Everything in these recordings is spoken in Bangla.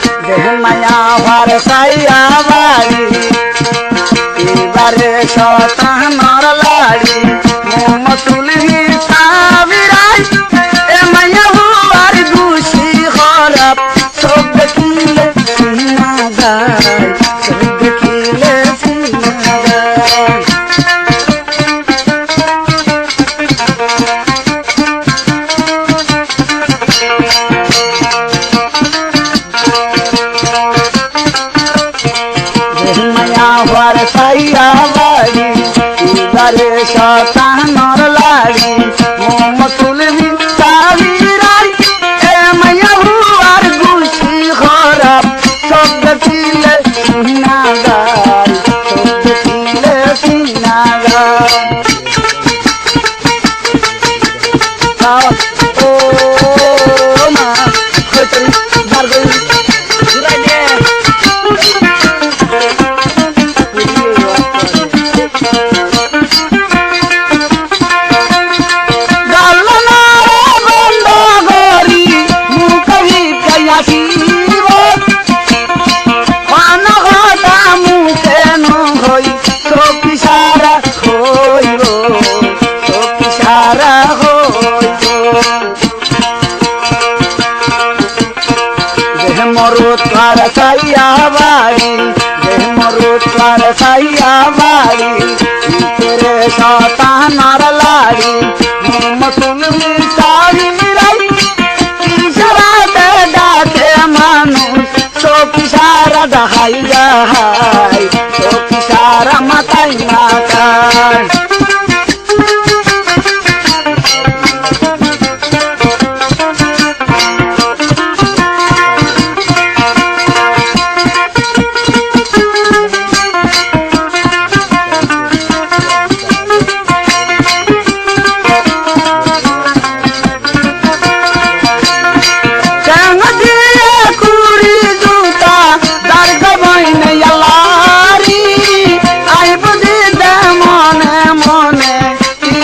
देह माया भर साइया बाड़ी एबारे शतानर लाड़ी मोम तुलही साबिराई ए माया हुआर गुशी खराब सब देखिले सीना गाय सब देखिले सीना गाय हर साइया बाड़ी एबारे शतानर लाड़ी मोम तुलही साबिराई ए मैया हुआर गुशी खराब सब देखिले सीना गाय सब देखिले सीना गाय ओ माँ खोतरी बार गई जुरा दे मरुत्वार साइया बाड़ी देह मरुत्वार साइया बाड़ी तेरे शतानर लाड़ी मोम तुलही साबिराई इशारा दे डाके मानुष तो किशारा दहाई जाहाई तो किशारा माताई माताई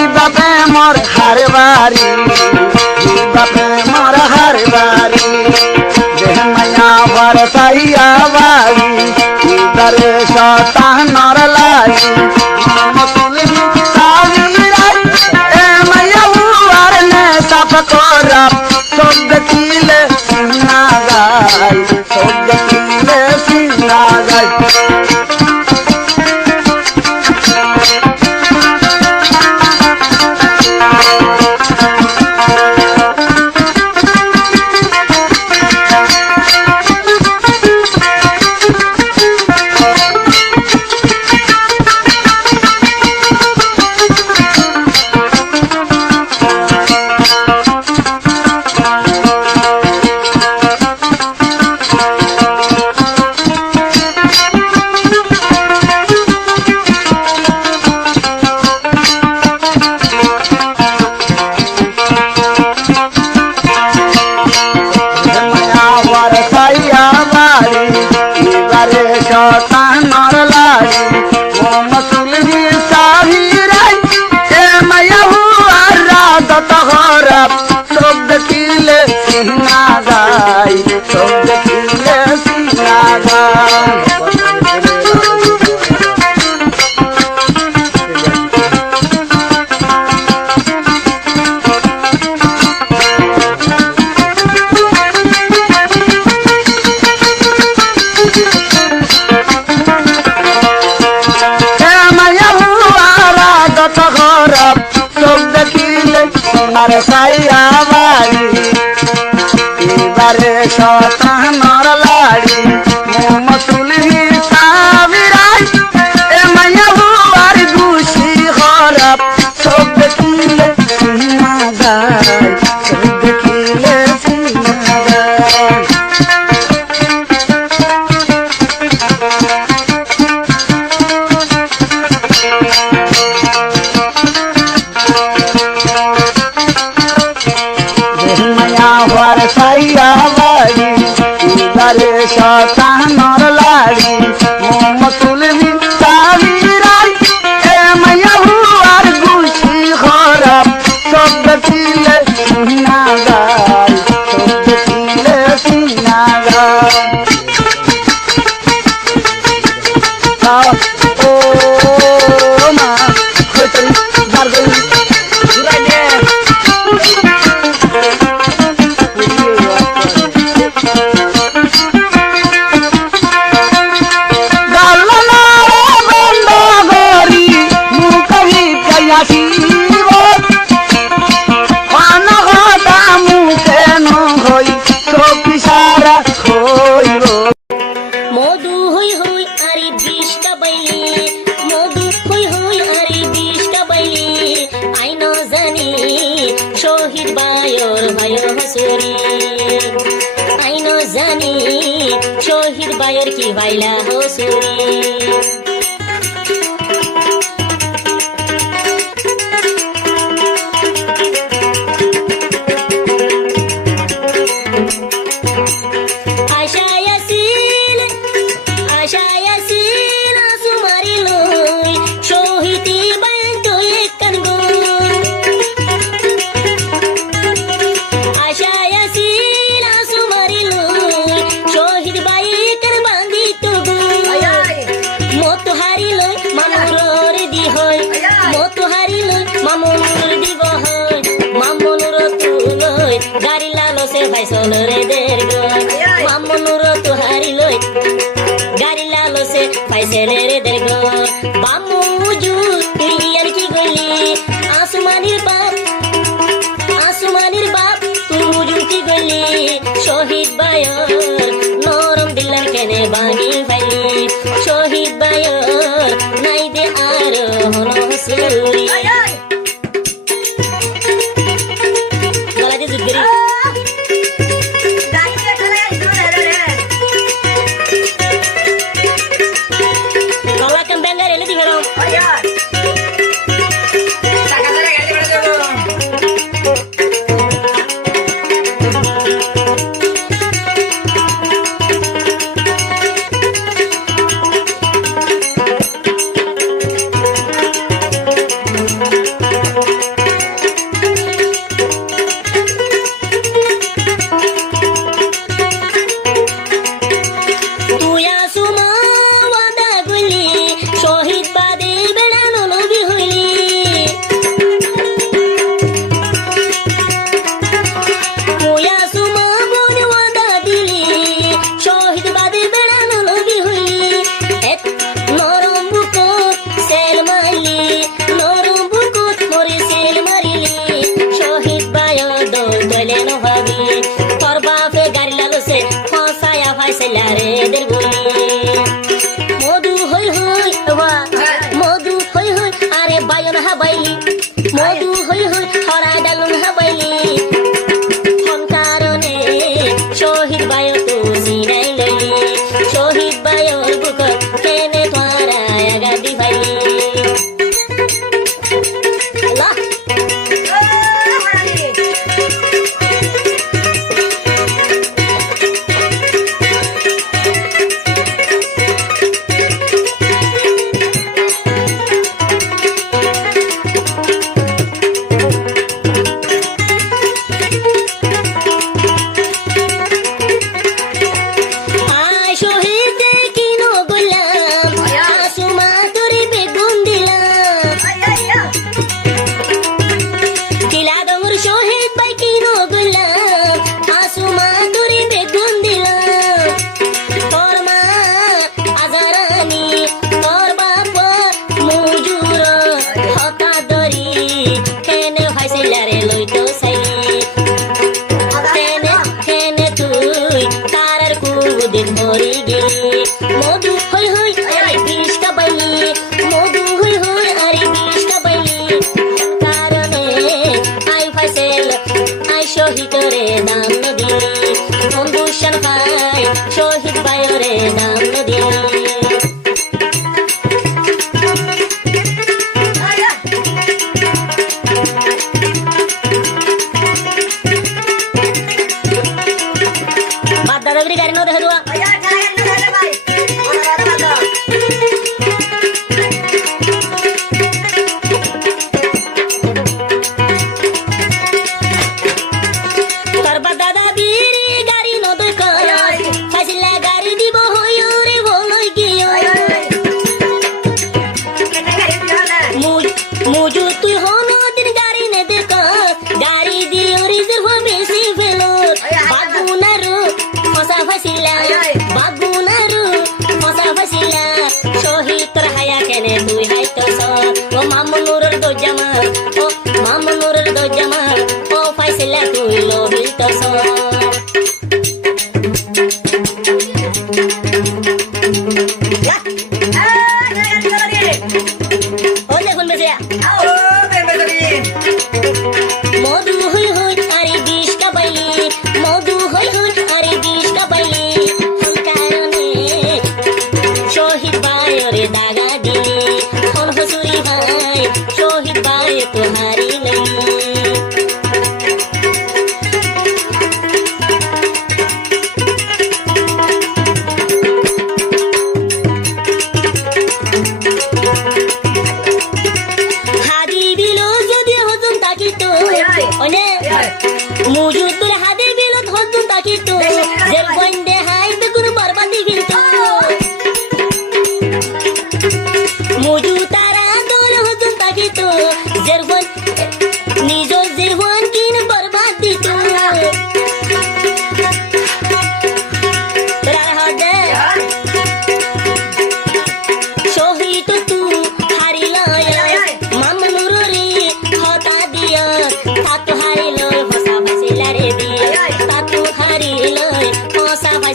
हर बारी बापे मोर हर बारी देह माया भर साइया बाड़ी एबारे शतानर लाड़ी मोम तुलही साबिराई ए मैया हुआर ने साफ करब सब देखिले सीना गाय सब देखिले सीना गाय शतानर लाड़ी मोम तुलही साबिराई ए मैया हुआर रात खराब सब देखिले सीना गाय सब देखिले सीना गाय हर साइया बाड़ी एबारे शतानर लाड़ी मोम तुलही साबिराई ए मैया हुआर गुशी खराब सब देखिले सीना गाय सब देखिले सीना गाय हर साइया बाड़ी एबारे शतानर लाड़ी मोम तुलही साबिराई ए मैया हुआर गुशी खराब सब देखिले सीना गाय सब देखिले सीना गाय ও মা হইতরি মারগই ঘুরাই দে গালনা বন্ধ গরি মুখি কাইয়াছি মধু হই হই আরে বিষটা বাইলি মধু হই হই আরে বিষটা বাইলি আই ন জানি শহীদ বায়র ভাই হসুরি আই ন জানি শহীদ বায়র কি ভাইলা হসুরি গাড়ি লালো সে ভাই সোনরে দের গো মামনুর তুহারি লই গাড়ি লালো সে ভাই সেলেরে দের গো বামুজু তুই আর কি গলি আসমানির বাপ তুই মুজু কি গলি শহীদ বায়র নরম দিলার কেনে বাঙি ফাইলি শহীদ বায়র নাই দে আর হন হসুরি মধু হই হই মধু হই হই আরে বায়ন হাবাইলি মধু হই হই হরা ডালুন হাবাইলি হন কারণে শহীদ বায় তো সিনাই লইলি শহীদ বায়র বুক কেনে তোরা আগাদি ভাইলি আল্লাহ মধু হই হই আরে বিষটা বাইলি মধু হই হই আরে বিষটা বাইলি কারণে আই ফাইসেল আই শহীদ রে দাম দিলি বন্ধুশন পাই শহীদ বায়রে দাম দিলি বাদ দাদা গাড়ি নো দেখা দুয়া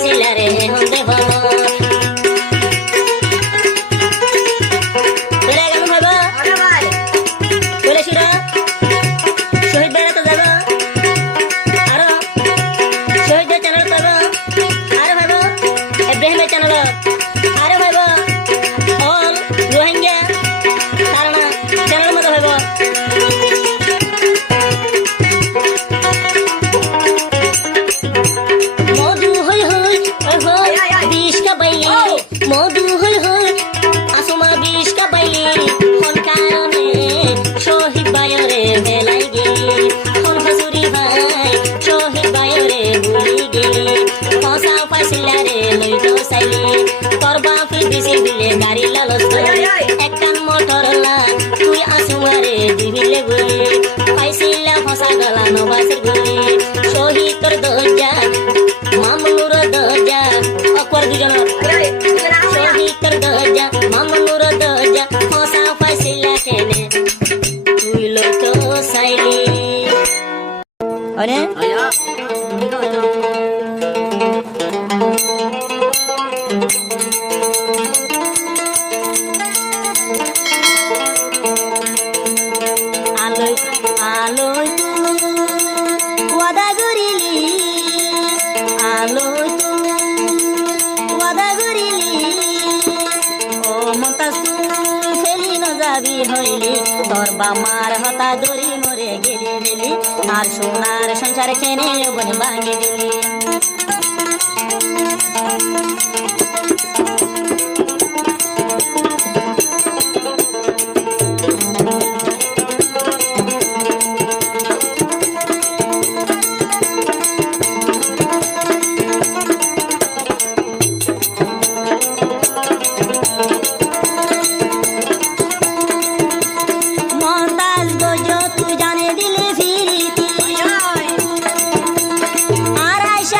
পাইছিলা রে হন দেব চলে গেল ভাইবা চলে শিরা শহীদ বেড়াতে যাব আরো শহীদের চ্যানেল পাব আরে ভাইবা ইব্রাহিমের চ্যানেল আরে ভাইবা অল রোহিঙ্গা কারণ চ্যানেল মতো ভাইবা মধু হই হই বিষ কা বাইলি মধু হই হই আসমা বিষ কা বাইলি কোন কারণে শহীদ বায়রে ভেলাই গেলি কোন হসুরি ভাই শহীদ বায়রে ভুলি গেলি ফসা পাইছিলা রে লই তো সাইলি তোর বাপি দিছি দিলে গাড়ি লালস একখান মোটর লা তুই আসুমারে দিবিলে বলি পাইছিলা ফসা গলা নবাসের গুলি শহীদ তোর দরজা মামনুর দরজা অকর দুজন শহীদ তোর দরজা মামনুর দরজা ফসা পাইছিলা কেনে তুই লই তো সাইলি আরে আলোয় আলোয় ওয়াদা করিলি আলোয় ওয়াদা করিলি ও মমতাজ তুই ফেলি ন যাবি হইলি তোর বামার হতা দড়ি মরে গেলি রেলি আর সোনার সংসার কেনে বন ভাঙি দিলি মমতাজ গজ তুই জানে দিলে ফিরিতি আড়াইশ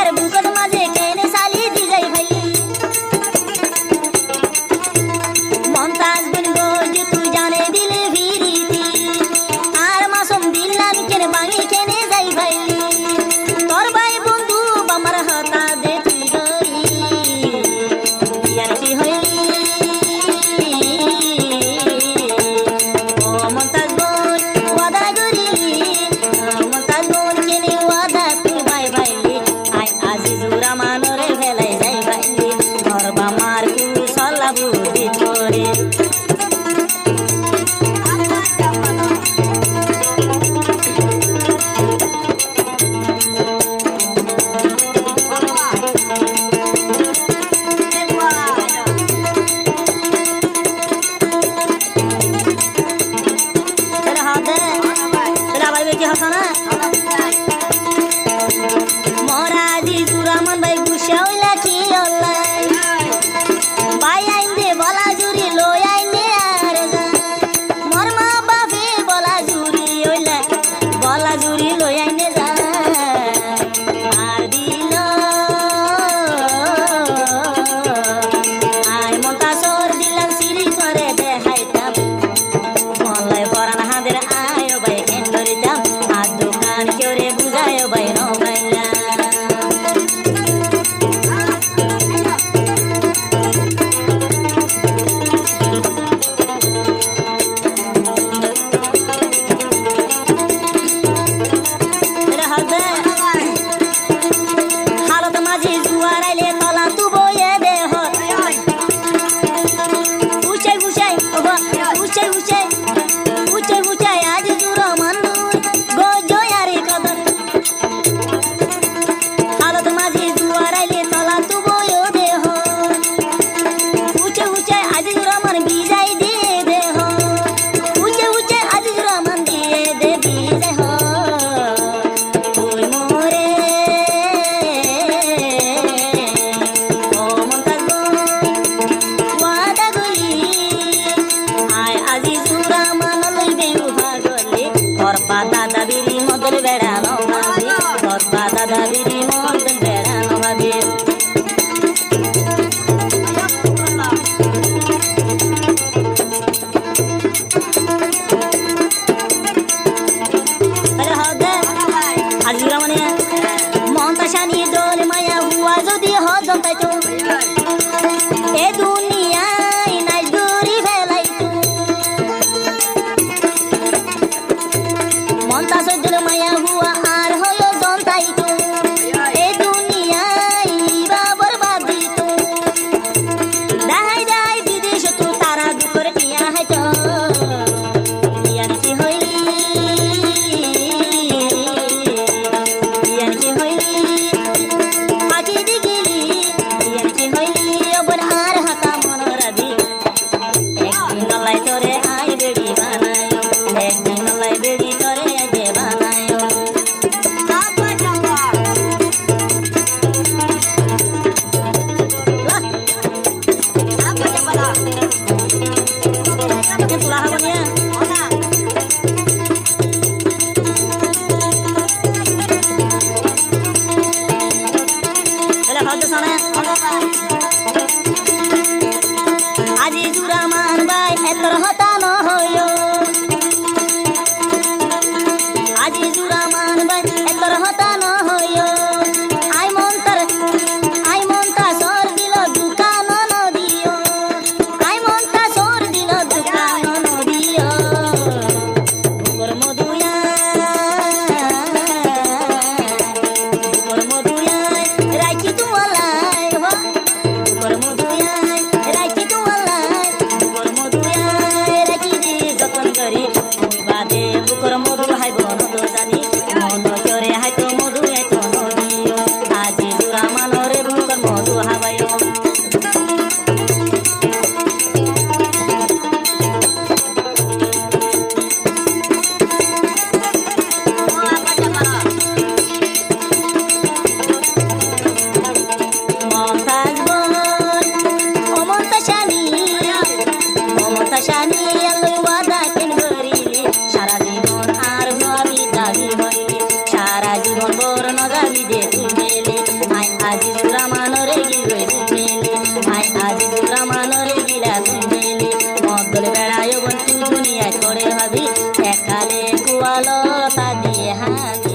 আজি তোরা মানরে গিলা শুনবেলি মদল বেড়ায় বন্ধু দুনিয়ায় করে ভাবি একালে কুয়ালো তা দিয়ে হানিবি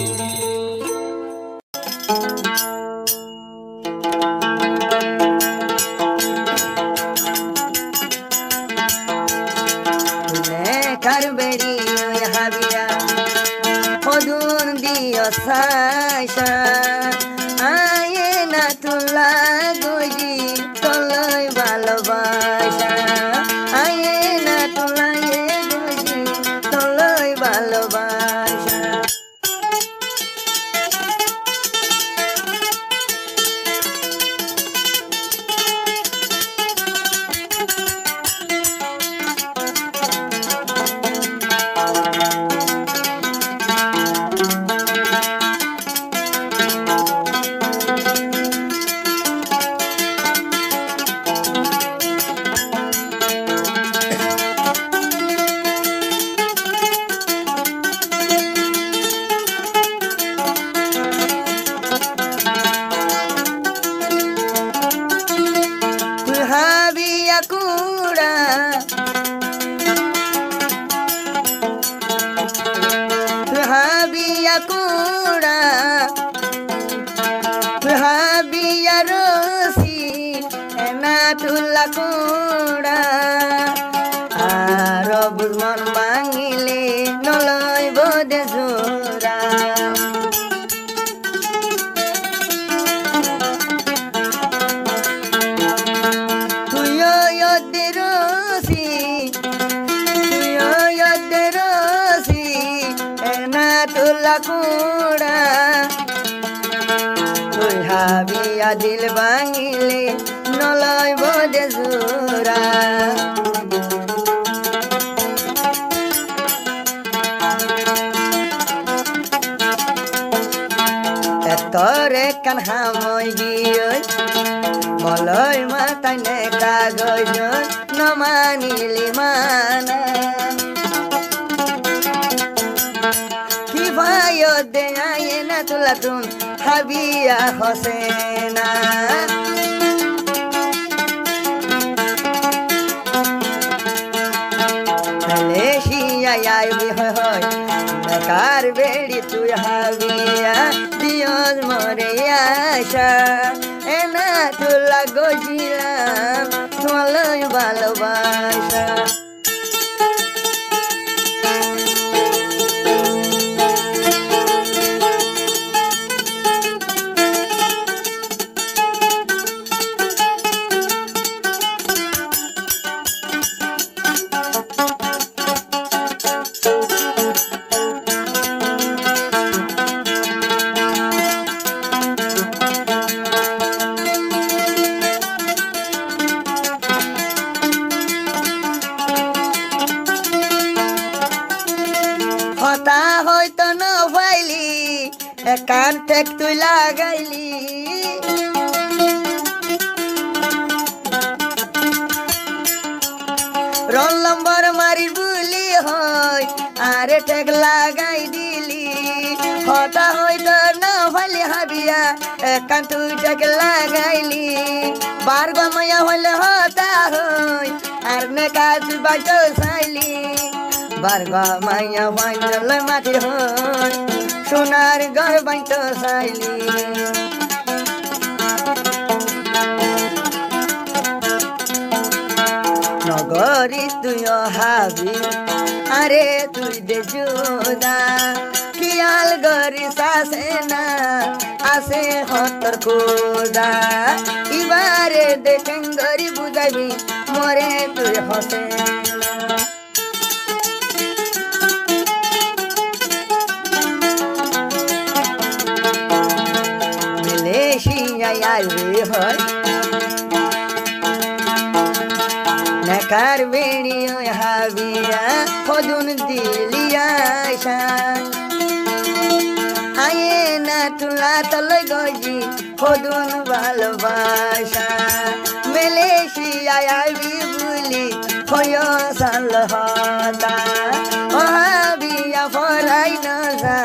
কারবেড়ি হাবিয়া হদুন দিও সাইসা আয়ে না তুলা গজি তলই ভালোবাসা আয়ে না তুলা গজি তলই ভালোবাসা Habia cura Habia cura Habia rosi Enatula cura Arobus mon bangile Noloy bode zura কুড়া তুই হাবিয়া দিল ভাঙিলে নলয় বদে জোড়া তরে কানহা মই গিয়ে মলয় মাতাই নে কাগজ নমানিলি মানা Vayo de ayena tulatun Habia Hosena Malaysia yai hoy hoy Nakar bedi tu Habia Dios more yasha Ena tula gojila Tualoy balobasha হতা হয়তো নভাইলি কান ঠেক তুই লাগাইলি রোল নম্বর মারি বুলি হয় আরে ঠেক লাগাই দিলি হতা হয়তো নভাইলি হাবিয়া কান তুই ঠেক লাগাইলি বার গমায়া হলে হতা হয় আর নে কাজ বাজো সাইলি বারগা মাইয়া বাঞ্জল মাটি হন সোনার ঘর বাইত সাইলি নগরী তুই হাবি আরে তুই দে জুদা কিয়াল গরি সাসে না আসে হতর কোদা ইবারে দেখেন গরি বুঝাবি মরে তুই হসে আইবে হয় নাকার বেড়িও হাবিয়া হদুন দিলিয়া আয়ে না তুলা তলে গজি হদুন ভালোবাসা মালয়েশিয়ায় আইবি বুলি হয় সাল হতা ও হাবিয়া ফরাই না যা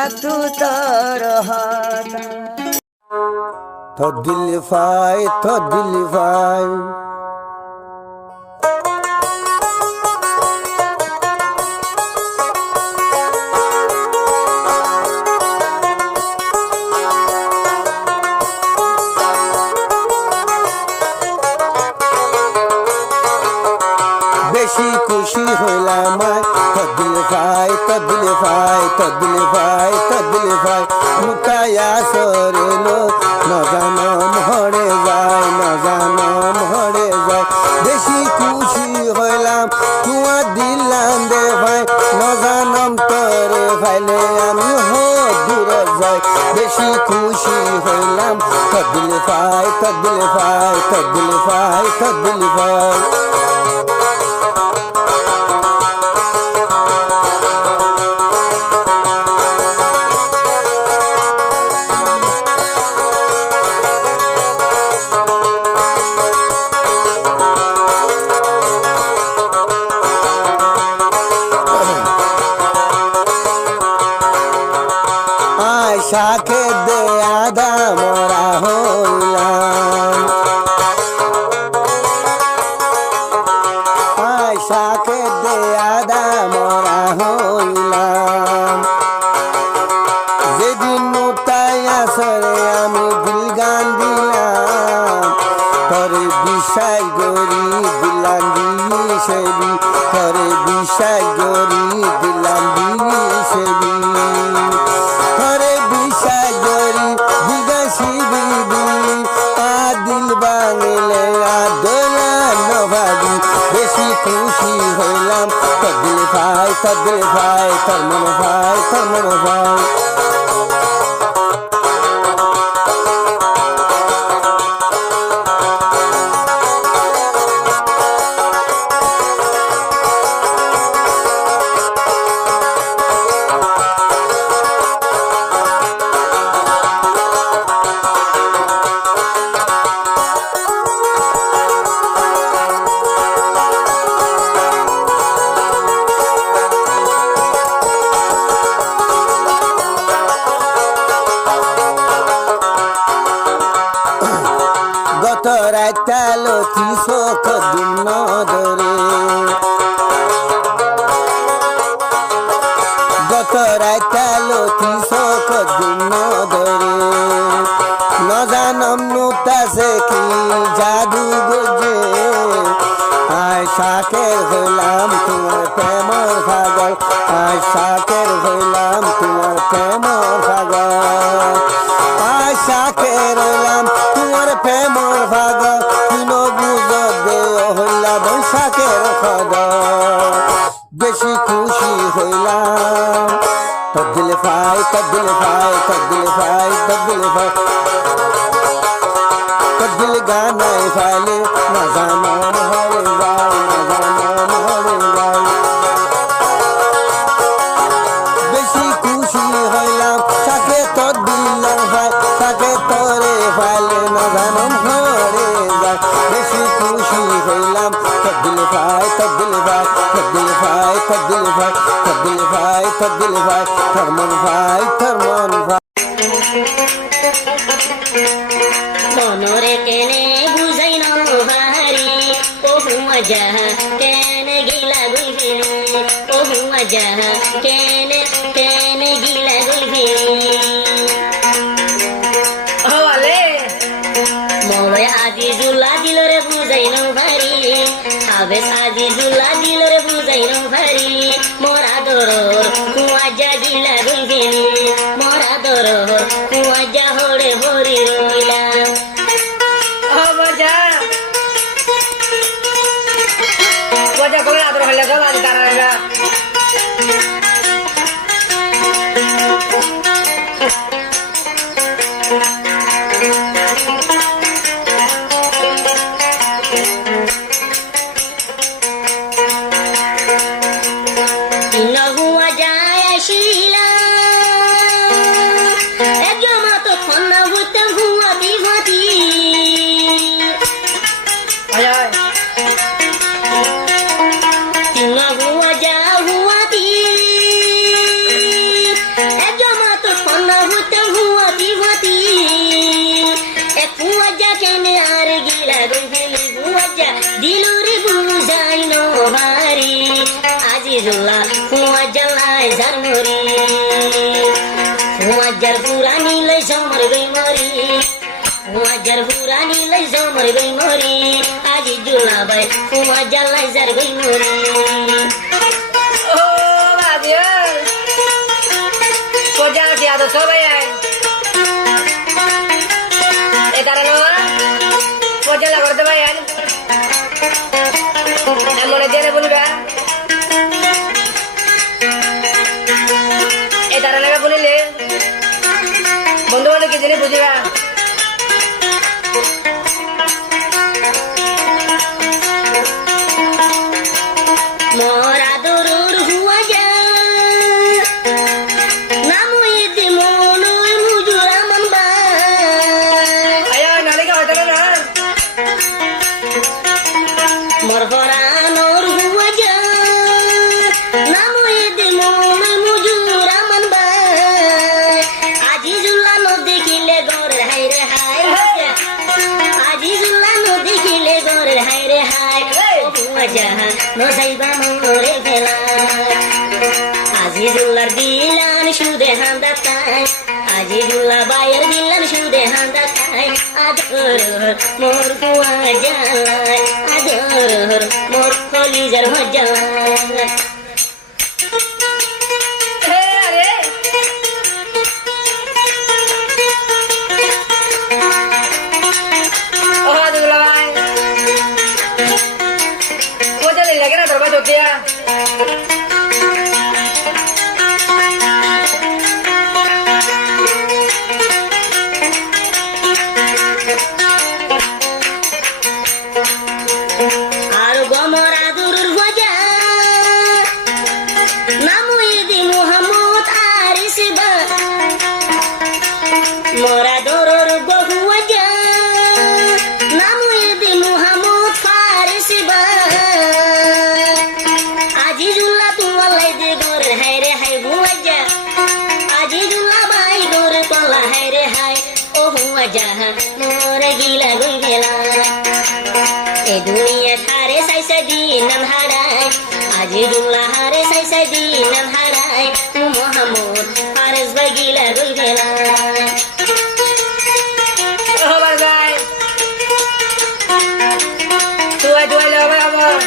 আতু তোর হতা Todilify, Todilify. বেশি খুশি হইলাম তদিলফাই তদিলফাই তদিলফাই তদিলফাই মুতায়া সরেলো নজানম হরে যায় নজানম হরে যায় বেশি খুশি হইলাম কুয়া দিলাম দে ভাই নজানম তরে ভাইলে আমি দূরে যাই বেশি খুশি হইলাম তদিলফাই তদিলফাই তদিলফাই তদিলফাই শাকে দে আদা মরা হইলাম শাকে দে আদা মরা হইলাম যেদিন মোটাই আসরে আমি দিল গান দিলাম পরে বিশ্বাস গরি দিলাম দিশেবি পরে বিশ্বাস গরি দিলাম দিশেবি বেশি খুশি হইলাম তদিলফাই তদিলফাই তোর মনে ভাই তোর মনে ভাই রাইতা লতি শোক দিন ধরে গত রাইতা লতি শোক দিন ধরে নজানম নুতাসে কি জাদু গজে আয় শাকের হইলাম তোমার প্রেমর পাগল আয় শাকের হইলাম তোমার প্রেমর পাগল আয় শাকের হইলাম তোমার প্রেমর পাগল কিনো বুঝ দে হইলা বৈশাখের খবর বেশি খুশি হইলাম তদিলফাই তদিলফাই তদিলফাই তদিলফাই তদিল গানাই ফালে নজানম হরে যায় নজানম হরে যায় বেশি খুশি হইলাম তাকে তদিলাম ভাই তাকে তরে ফালে নজানম হরে যায় বেশি খুশি হইলাম তদিলফাই তদিলফাই তদিলফাই তদিলফাই তদিলফাই তদিলফাই ধর্মন ভাই ধর্মন ভাই মনরে কেনে বুঝাই ন ভারি ওহু মজা কেনে গিলা গুইফিনি ওহু মজা কেনে কেনে গিলা গুইফিনি মরে আজি জুলা দিলরে বুঝাই ন ভারি আবে আজি জুলা দিলরে বুঝাই ন ভারি মোরা দরর কুয়াজা গিলা গুইফিনি মোরা দরর কুয়াজা হড়ে ভরি রইলাম Wajah kau nak terus lagi lah di tanah lah. গই ফেলি বুয়াজা দিলুরে বুঝাই নো ভারি আজিজুল্লাহ হুয়াজালাই জারমরি হুয়াজার পুরানি লই সমর গই মরি হুয়াজার পুরানি লই সমর গই মরি আজিজুল্লাহ ভাই হুয়াজালাই জার গই মরি ও বাদিয়া পজা দিয়া তো সবাই এটার নো পজা লাগর দে ভাই এমন জেনে বলবা এটার লাগা বলিলে বন্ধু বান্ধব কি জিনিস বুঝিবা মোরা দরুর হুয়াজা নামু ইতি মনুই মুজুরা মনবা আয়া নালিকা হইতো না মোর ফরানোর হুয়াজা নামু ইতি মনুই মুজুরা মনবা আজিজুল্লাহ নদী কিলে গরে হাই রে হাই আজিজুল্লাহ নদী কিলে গরে হাই রে হাই হুয়াজা নো সাইবা মোরে ফেলা আজিজুল্লাহর দিলান সুদে হান্দা তাই আজিজুল্লাহ বাইয়ের দিলান সুদে হান্দা তাই আদর মোর কুয়া জ্বালায় আদর মোর কলিজার হজ্জালায় হে আরে ও আদুল্লাহ ভাই পজা le লাগে না দরবার দতিয়া আর গমরা দুরুর ভজা নামু ইদি মুহাম্মদ আরিসবা মোরা দরুর গহুয়া নামু ইদি মুহাম্মদ ফারিসবা আজিজুল্লাহ তুয়ালাই দে গর হাই রে হাই হুয়াজা আজিজুল্লাহ বাই গর কলা হাই রে হাই ও হুয়াজা মোরা গিলা গই গেলা এ দুনিয়া হারে সাইসা দিনাম হারায় আজিজুল্লাহ হারে সাইসা দিনাম হারায় মুহাম্মদ ফারেস বাগিলা গই গেলা ও ভাই তুই লে ভাই আমার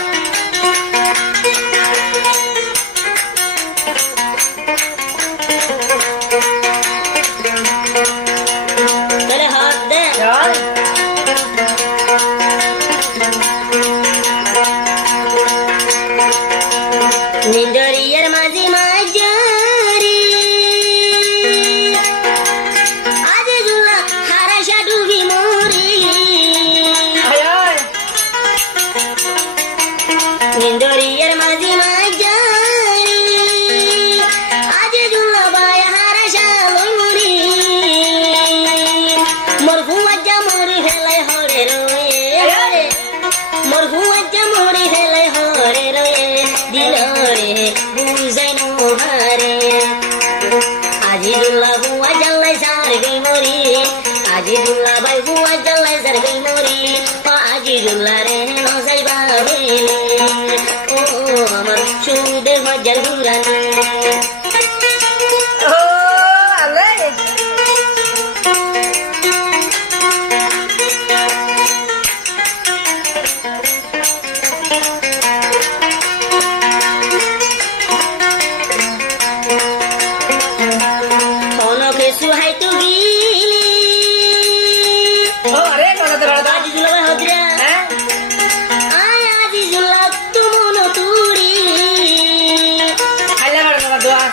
তাহলে হাত দে চল নিন্দরিয়ার মাঝি মাঝারি আজিজুল্লাহ হারাশা ডুবি মরি আয় আয় নিন্দরিয়ার মাঝি মাঝারি আজিজুল্লাহ বাই হারাশা লই মরি মোর হুয়াজা মরি হেলাই হরে রয়ে হরে মোর হুয়াজা মরি হেলাই হরে রয়ে দিলরে বুঝাই নো হারে আজিজুল্লাহ হুয়া জাল্লাই সার গই মরি আজিজুল্লাহ বাই হুয়া জাল্লাই সার গই মরি আজিজুল্লাহ রে নো যাইবা হইলে ও আমার সুদে মজার ঘুরানি ও আলে অনকে সুহাই তু গিলি ও আরে কোন তো বড় আজিজুল্লাহ বাই হদ্রা হ্যাঁ আয় আজিজুল্লাহ তুমন তুড়ি খাইলা বড় দোয়া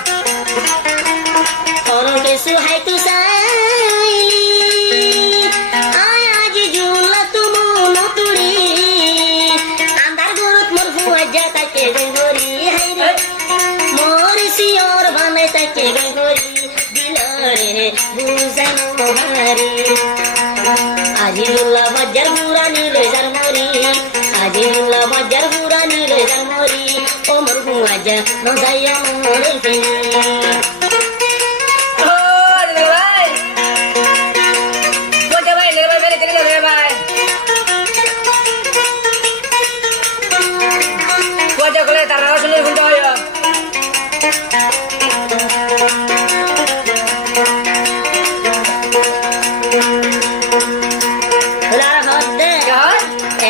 অনকে সুহাই তু সাইলি আয় আজিজুল্লাহ তুমন তুড়ি আন্দার গরত মোর হুয়াজা তাকে গরি হাই রে মোর সিওর বানাই তাকে গরি দিলরে বুঝানো হারি আজিজুল্লাহ বাজার বুরানি লই জার মরি আজিজুল্লাহ বাজার বুরানি লই জার মরি ও মোর হুয়াজা নো যাইয়া মোরে ফেলি ও আদুল্লাহ ভাই পজা ভাই le ভাই মেরে চলে ভাই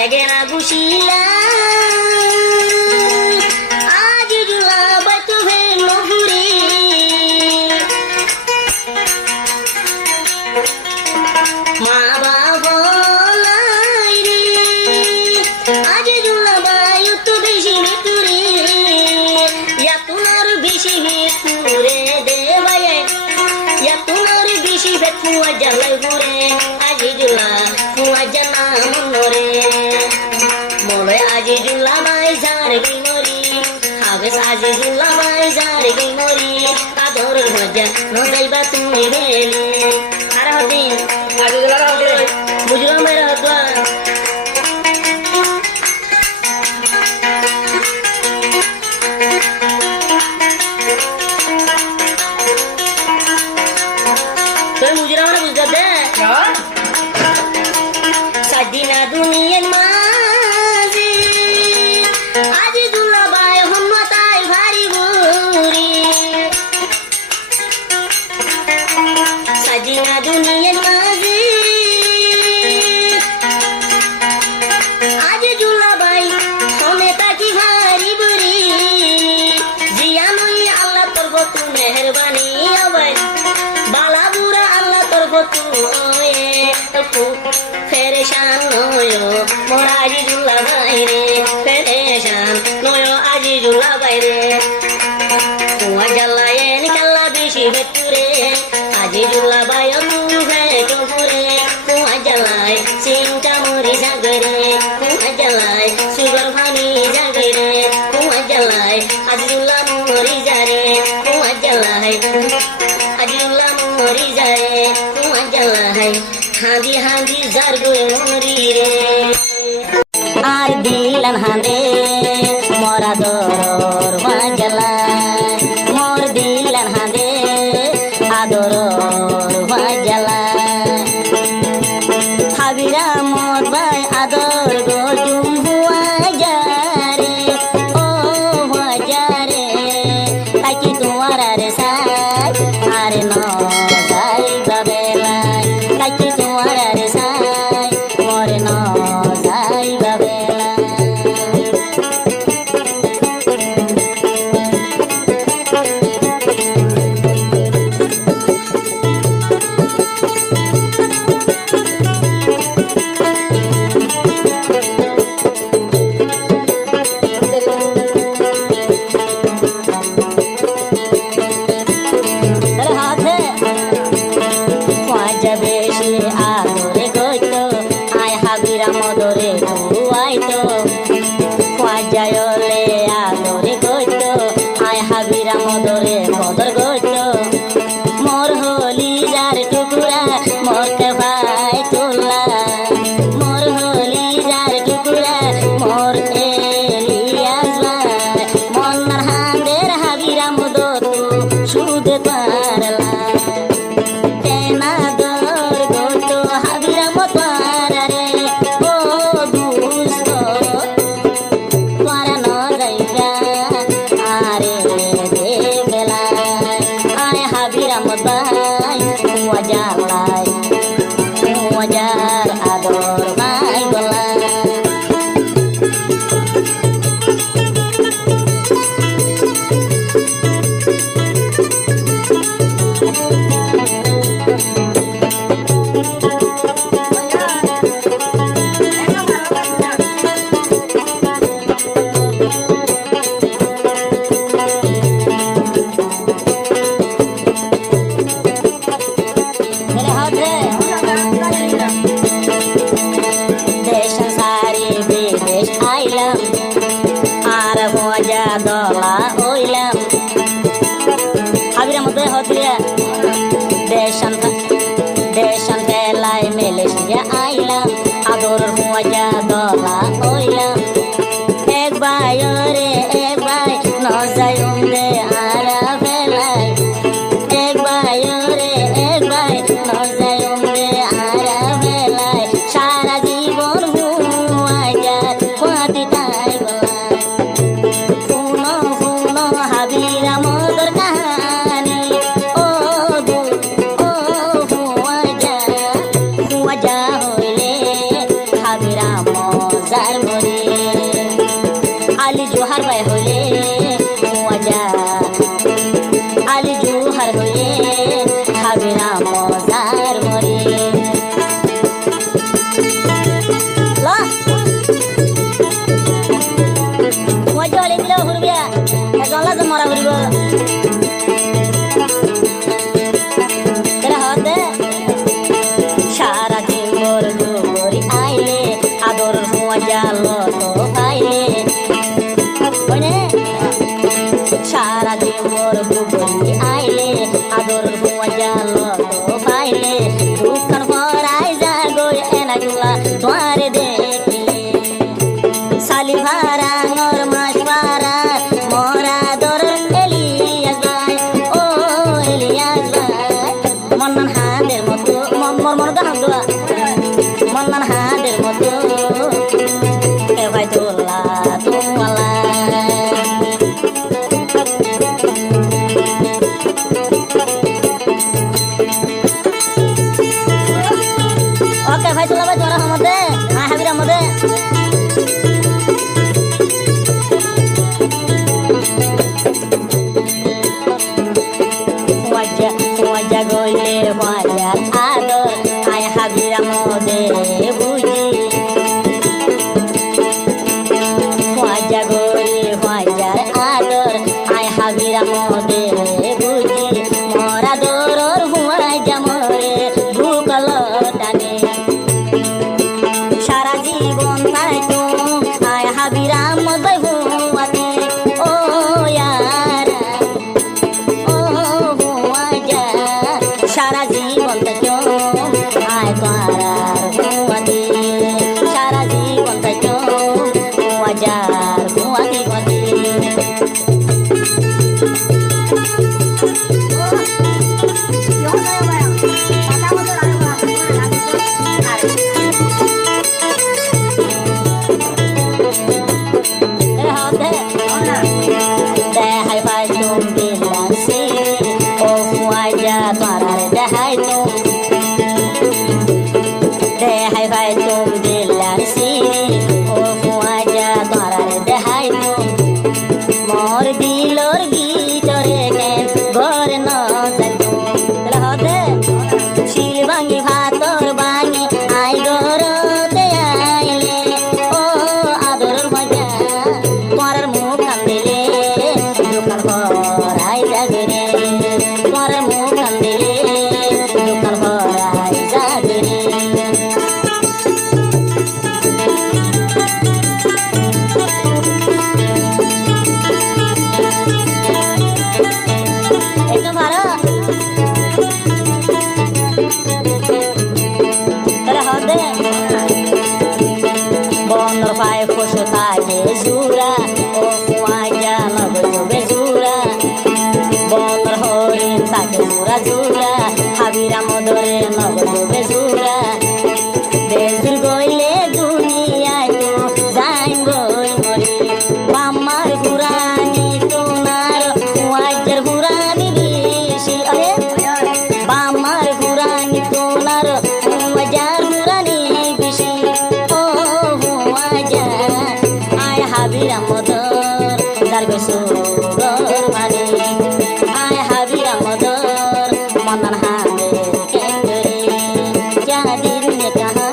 ঠেগেরা গুছিলা আজ জুলা বাইতো ভে নহুরি মা বাবা লাই রে আজ জুলা বায়ু তো বেশি ভিতুরে ইয়াতুনার বেশি ভিতুরে দে বায়ে ইয়াতুনার বেশি ভেকুয়া জ্বালাই ঘুরে আজ জুলা কুয়া জানা মনরে মোরে আজ জুলা মাই যার গিনরি হাবেস আজ জুলা মাই যার গিনরি আদর মজা নজাইবা তুমি বেলি আর হদিন আজ জুলা বুঝলো মেরা দোয়া তুই বুঝরা মানে বুঝতে দে সাদিনা দুনিয়ার মাঝে আজ দুলাবাই হন্নতাই ভারি বুড়ি সাদিনা দুনিয়ার মাঝে আজ দুলাবাই হনে তাকি ভারি বুড়ি জিয়ানই আল্লাহ তোর বতু মেহরবানি আবাই বালা বুড়া আল্লাহ তোর বতু ফেরেশান নয়ো মোর আজিজুল্লাহ বাইরে ফেরেশান নয়ো আজিজুল্লাহ বাইরে কুয়া জ্বালায়েন কাল্লা বেশি ভেতুরে আজিজুল্লাহ বায় মুভে কপুরে কুয়া জ্বালায় চিন্তা মরি জাগরে কুয়া জ্বালায় সুগর ভানি জাগরে কুয়া জ্বালায় আজিজুল্লাহ মরি যারে কুয়া জ্বালায় আজিজুল্লাহ মরি যারে কুয়া জ্বালায় হাঁদি হাঁদি যার গয়ে মরি রে আর দিলান হাঁদে মরা দর বাজলা মোর দিলান হাঁদে আদর বাজলা হাবিরা মোর বাই আদর গো তুম হুয়া যারে ও হুয়া যারে তাকি তোমার রে সাই আরে ন যাই বাবেলাই তাকি তোমার রে সাই মোর ন যাই বাবেলাই মদরে আইতো পাজায়লে আদরে গইতো আয় হাবিরা মদরে মদর গইতো মোর হলি যার টুকুরা মোরকে ভাই তোলা মোর হলি যার টুকুরা মোর এলিয়াস ভাই মন্নার হাঁদের হাবিরা মদর সুদে পারলা তেনা দর গইতো হাবিরা মতারা রে মজার আদর মাই গলা আর মজা দলা হইলাম হাবিরা মধ্যে হদিয়া দেশান তেলাই মেলেশিয়া আইলাম আদর মজা দলা হইলাম এক ভাই রে এক ভাই নজাই উমরে আরা বেলাই এক ভাই রে এক ভাই নজাই উমরে আরা বেলাই সারা জীবন হুয়া যায় পাতি তাই বলাই শুনো হাবিরা মদর কাহানি ও হুয়া যা হইলে হাবিরা মজা জাল তো পাইলে ওনে সারা দিন মোর বুবলি আইলে আদর হুয়া জাল তো পাইলে দুখান ভরাই যাগো এনাগুলা তোমারে দেখিলে সালি ভারা মোর মাস ভারা মোরা দর এলিয়াস ভাই ও এলিয়াস ভাই মন্নান হাদের মতো মোর মোর গান দোয়া মন্নান হাদের মতো এ ভাই তোলা তোমালা ওকে ভাই তোলা ভাই তোরা আমাদের হাবির আমাদের wajah gole wajah ador ay habira mode buji wajah gole wajah ador ay habira mode buji mora doror huwa jamore bukalo tane সারা জীবন তাই তো ay habira mode huwati o yara সারা জীবন তো আয় পারার হুয়াদি সারা জীবন তো হাজার হুয়াদি হুয়াদি দেখাই পাই তুমি দিলাসি ও হুয়াজা পারার দেখাই দেখাই ভাই তুম দিলার সিরি ও ফুয়াজা ধরার দেখাই মোর দিলর ভিতরে কেন ঘর ন যাইতো হতে শিল ভাঙি ভাতর ভাঙি আই গরতে আইলে ও আদর মজা তোমার মুখ কান্দিলে দোকান ভরাই যাবে রে তোমার মুখ কান্দিলে দোকান ভরাই যাবে রে একদম ভালো তাহলে হবে বন্দর পায়ে পশু থাকে জুরা ও ফুয়াজা নগরে জুরা বন্দর হরিণ থাকে জুরা জুরা হাবিরা মদরে নগরে জুরা বেজুর গইলে দুনিয়ায় তো যাই গই মরি বাম্মার পুরানি তোনার ফুয়াজার পুরানি বেশি আরে বাম্মার পুরানি তোনার ফুয়াজার পুরানি বেশি ও ফুয়াজা আয় হাবিরা মদর দার বেসুর মানে আয় হাবিরা মদর মন্দন হাতে কেন্দ্রে क्या दिल ने कहा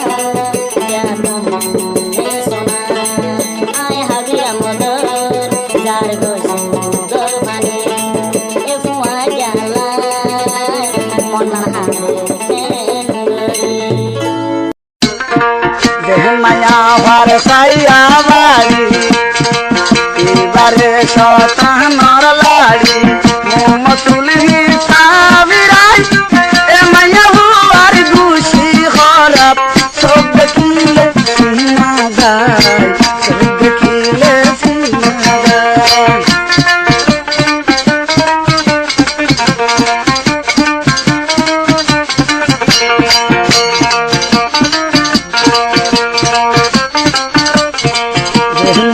क्या तुमने सुना आए हबिया मदर जार गोर माने ए फुआ जाला मना हाते केंद्रे देह माया वार साया वाली এবারে শতানর লাড়ি মমতুলি সাবিরাই এ মায়া হুয়ার গুছি খরাপ সব দেখিলে সিনা যায় সব দেখিলে সিনা যায়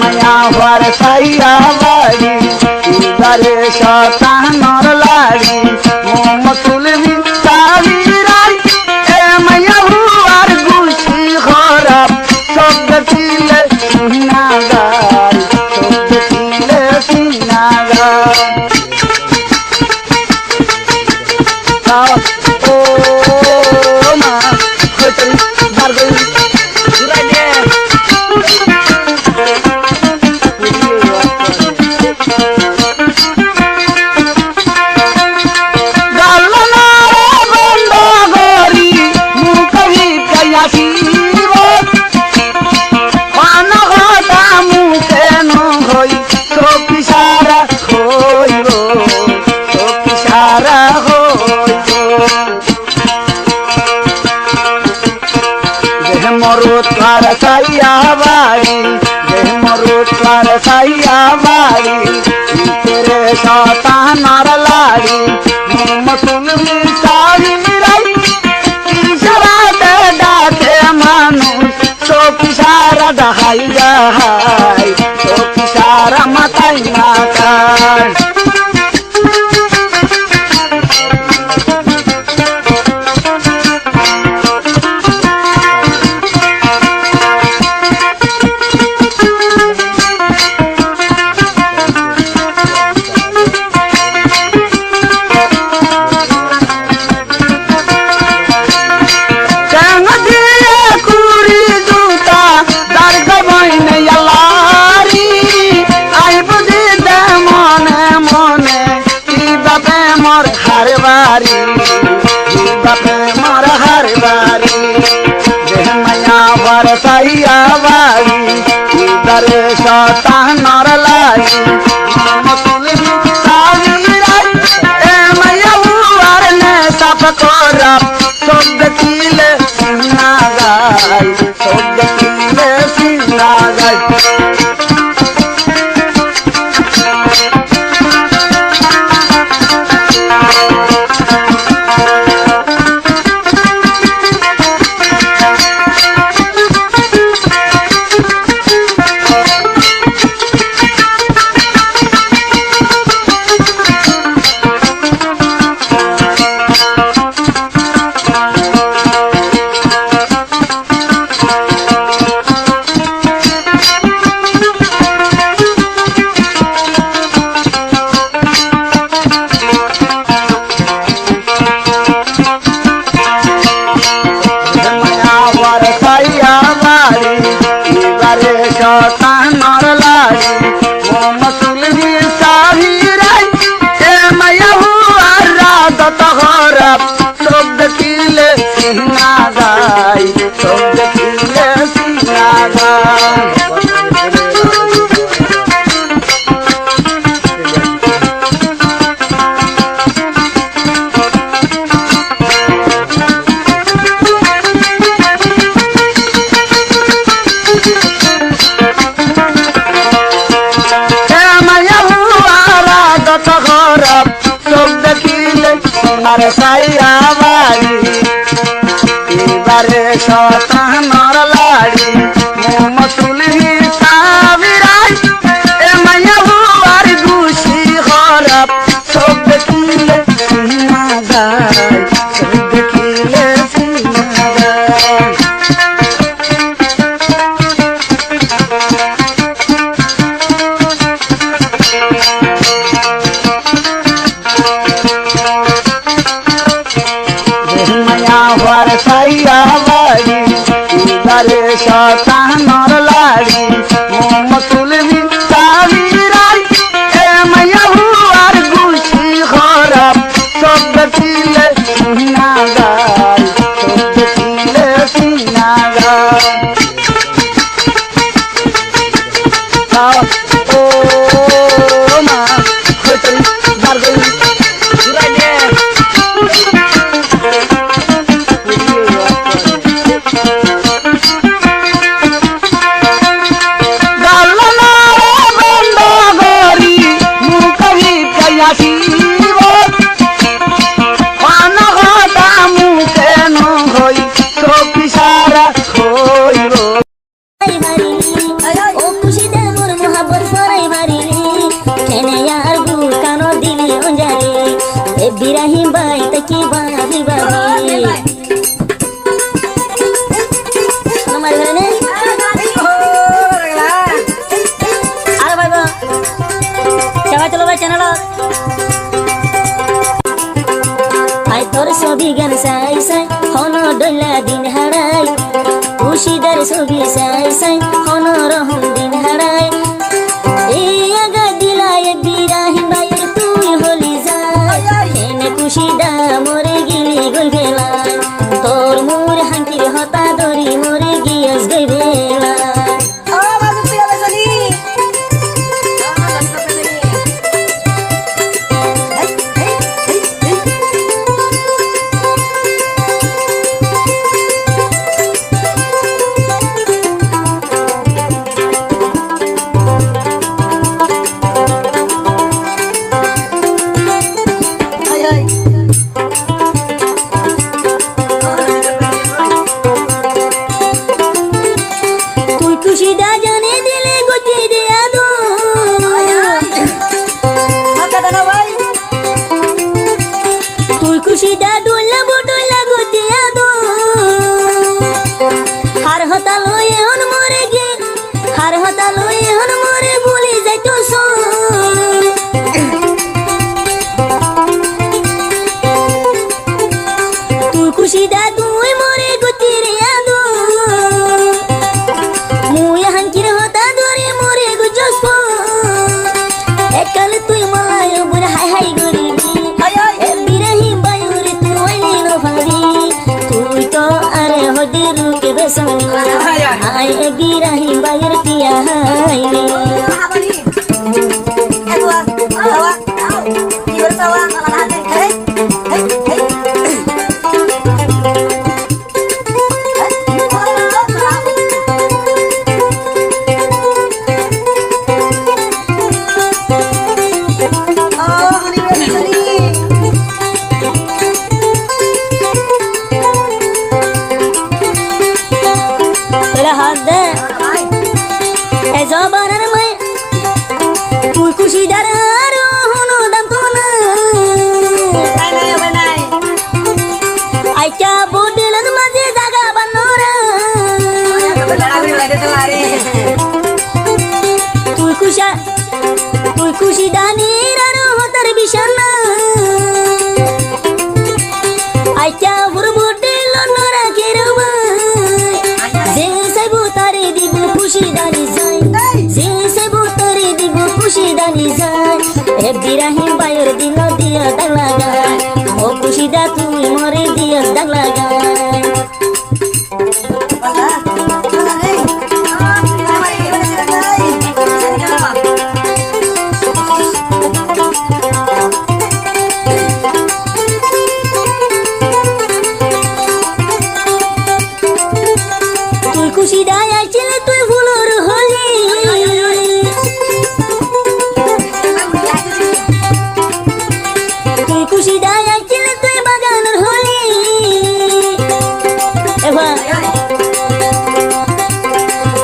মায়া হওয়ার সাইয়া বাড়ি এবারে শতানর লাড়ি মমতুলি সাবিরাই এ মায়া হুয়ার গুছি খরাপ সব দেখিলে সিনা যায় সব দেখিলে সিনা যায় ও মা হইতরি বার গই ঘুরাই দে গালনা বন্ধ पर सैया बारी मरुद पर सैया बारी तेरे साता नर लाड़ी मुसलमी सारी रही किसरा दे डाटे मानुष तो किसारा दहाई जाए तो किसारा मताई माता सैया बारी इधर साता नर लाई सब कोरा शब्द किले सिन्हा गाय शब्द किले सिन्हा गाय सैया बारी इबारे साता नर लाड़ी मुसलमी साविराई ए मैया हुआर गुशी खराब शब्द किले सिन्हा गाय शब्द किले सिन्हा गाय सैया बारी इधर साता नर लाड़ी मुसलमी साविराई ए मैया हुआर गुशी खराब शब्द किले सिन्हा गाय शब्द किले सिन्हा गाय ओ माँ खोतरी मार गई बिराही बाई तकी बाबी बाबी हमारे घर ने अरे भाई बा चला चलो भाई चैनल आई तोर सभी गन साई साई होनो डोला दिन हराई खुशी दर सभी साई साई होनो रहम दिन हराई ए अगा दिलाए बिराही बाई तू होली जा खुशी दा मोरे गिली गई बेला तोर मोर हांकिर हता दरी मोरे गियस गई बेला খুশি দা জানে দিলে গুটি দিয়া দো তুই খুশি দা ডুল্লা বুডুল্লা গুটিয়া দো হার হতা লই এখন মরে গে হার হতা লই এখন মরে বলি যাইতো তুই খুশি দা তুই মরে গুটি রিয়া দো মুই হাঙ্কির হতা ধরে মরে গুজস একালে তুই মালায় বুড়া হাই হাই গরিবি বিরহি বায়ুরে তুই নো ভারি তুই তো আরে হদি রুকে বেসনি হাই বিরহি বায়ুর টিয়া হাই হাত দে এ জবানের মাই তুই খুশি দার আর হনো দাম তো না আইকা বুদিলন মাঝে জাগা বানরা তুই খুশি দানির আর হতার বিছানা আইকা বুড়বুটিলন নরা কেরবা খুশি দানি যায় যে সেবু তরি দিব খুশি দানি যায় এ বিরাহি বায়ুর দিল দিয়া দাগ লাগায় ও খুশি দা তুই মরে দিয়া দাগ লাগায় তুই খুশি দা আইছিলে তুই ফুলর হলি তুই খুশি দা আইছিলে তুই বাগানের হলি এবার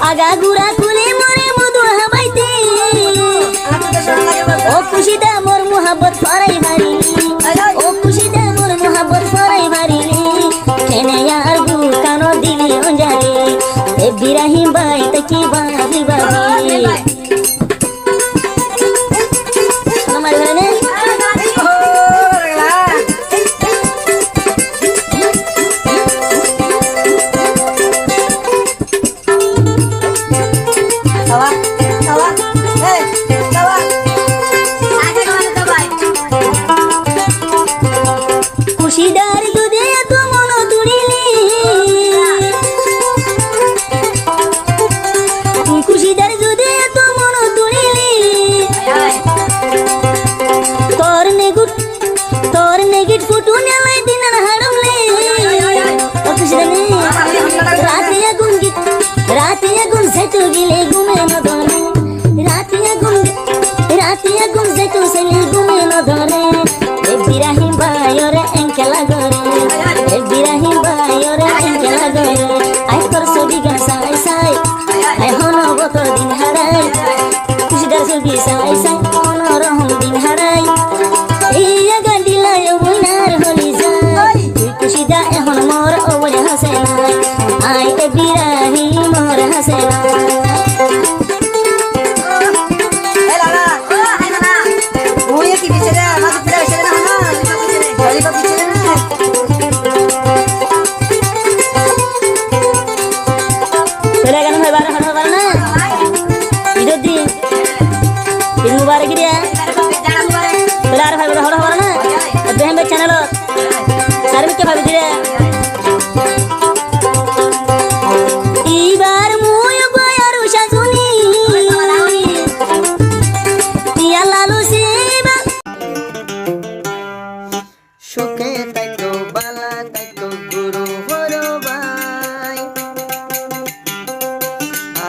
আগা গুড়া খুলে মরে মধু হাবাইতে ও খুশি দা মোর মোহাব্বত ফরাই ভারি ও খুশি দা মোর মোহাব্বত ফরাই ভারি কেনে আর গু কানো দিলি অঞ্জালি এ বিরাহি বাই তকি বাবি বাবি আমার ঘরে খুশিদার দুধে এত মন তুড়িলি খুশিদার দুধে এত মন তুড়িলি তোর নেগিট ফুটু নেলাই দিনার হাড়মলে ও খুশিদানে রাতে আগুন সেতু গিলে ঘুমে ন ধরে রাতে আগুন সেতু সেলে ঘুমে ন ধরে এ বিরাহি বায়রে এঙ্কেলা গরে এ বিরাহি বায়রে এঙ্কেলা গরে আই তোর ছবি গান সাই সাই আই হনব তোর দিন হারাই খুশিদার ছবি সাই সাই অনরহম দিন হারাই ইয়া গান্ডিলায় বইনার হলি যায় তুই খুশিদা এখন মোর ওবরে হাসে নাই আই এ বিরাহি মোর হাসে নাই मुबारक दिया बेलार भाई बोला हरा हरा ना देहम बे चैनल सारे के भाई दिया इबार मुय गोयार उषा सुनी তিয়া লালু সেবা সুখে তাইতো বালা তাইতো গুরু হরবাই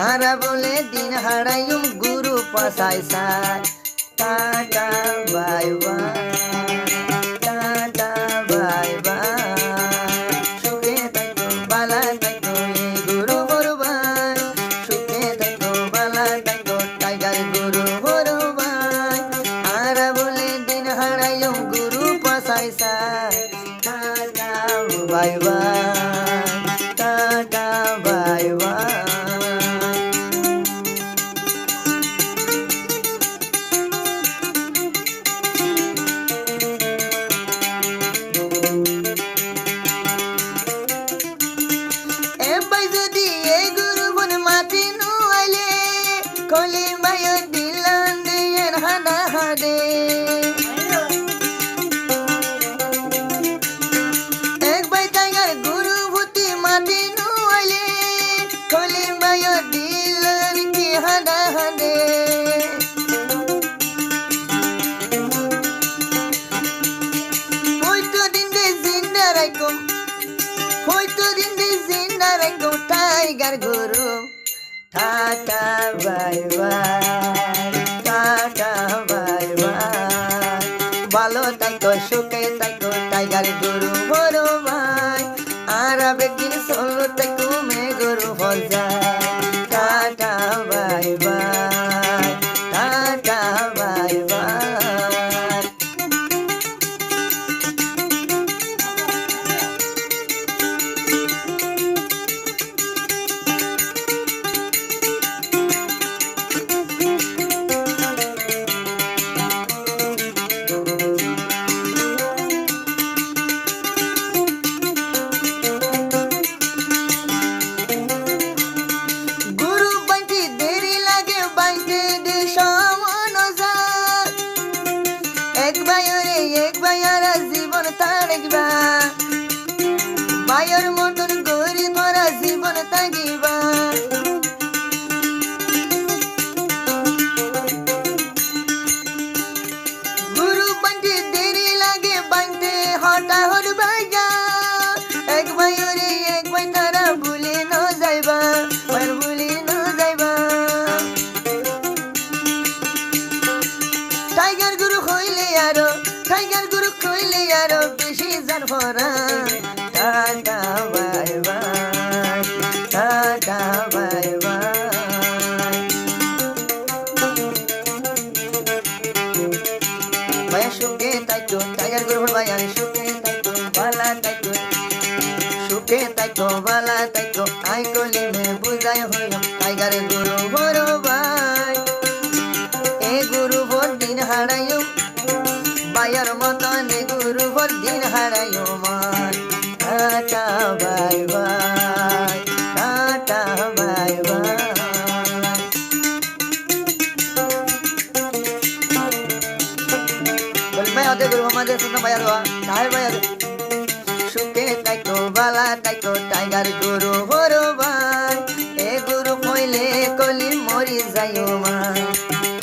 আরা বলে দিন হারাইম গুরু পাসাই সাই tata bye bye tata bye by সুখে তাইতো বালা তাইতো গুরু হরবাই সুখে কলি মায়া দিলান দিয়ের হানা হাদে একবার টাইগার গুরু ভূতি মাটি নুয়াইলে কলি মায়া দিলান কি হানা হাদে হয়তো দিন দে জিন্দা রাখুম হয়তো দিন দে জিন্দা রাখুম tiger Guru tata bye bye tata bye by ভালো থাকো সুখে থাকো টাইগার গুরু বড় ভাই আর আবেগিন চলো থাকো মে গুরু ফজাই tata bye bye tata bye bye গুরু বাঁধতে দেরি লাগে বাঁধতে দে সমান যায় এক বায়ারা জীবন তাড়িবা বায়র মতন গরি ধরা জীবন তাগিবা গুরু বাঁধতে দেরি লাগে বাঁধতে হঠাৎ বাজা এক বায়ারা ভুলে ন যাইবা আর ভুলে ন যাইবা টাইগার গুরু কইলে আরো বেশি জান ভরা tata bye bye tata bye by ভাইয়া সুখে থাকো টাইগার গুরু ভাইয়া সুখে থাকো ভালা থাকো সুখে থাকো ভালা থাকো আই কলি মে বুঝাই হইল টাইগার গুরু বড় ভাই এ গুরু ভোর দিন হারাইও বায়ার মতন এ গুরু ভোর দিন হারাইও মান tata bye bye tata bye by বলি ভাই ওদের গুরু আমাদের শুনতে ভাইয়া দোয়া তাই ভাইয়া সুখে থাকো ভালা থাকো টাইগার গুরু বড় ভাই এ গুরু কইলে কলি মরি যাইও মা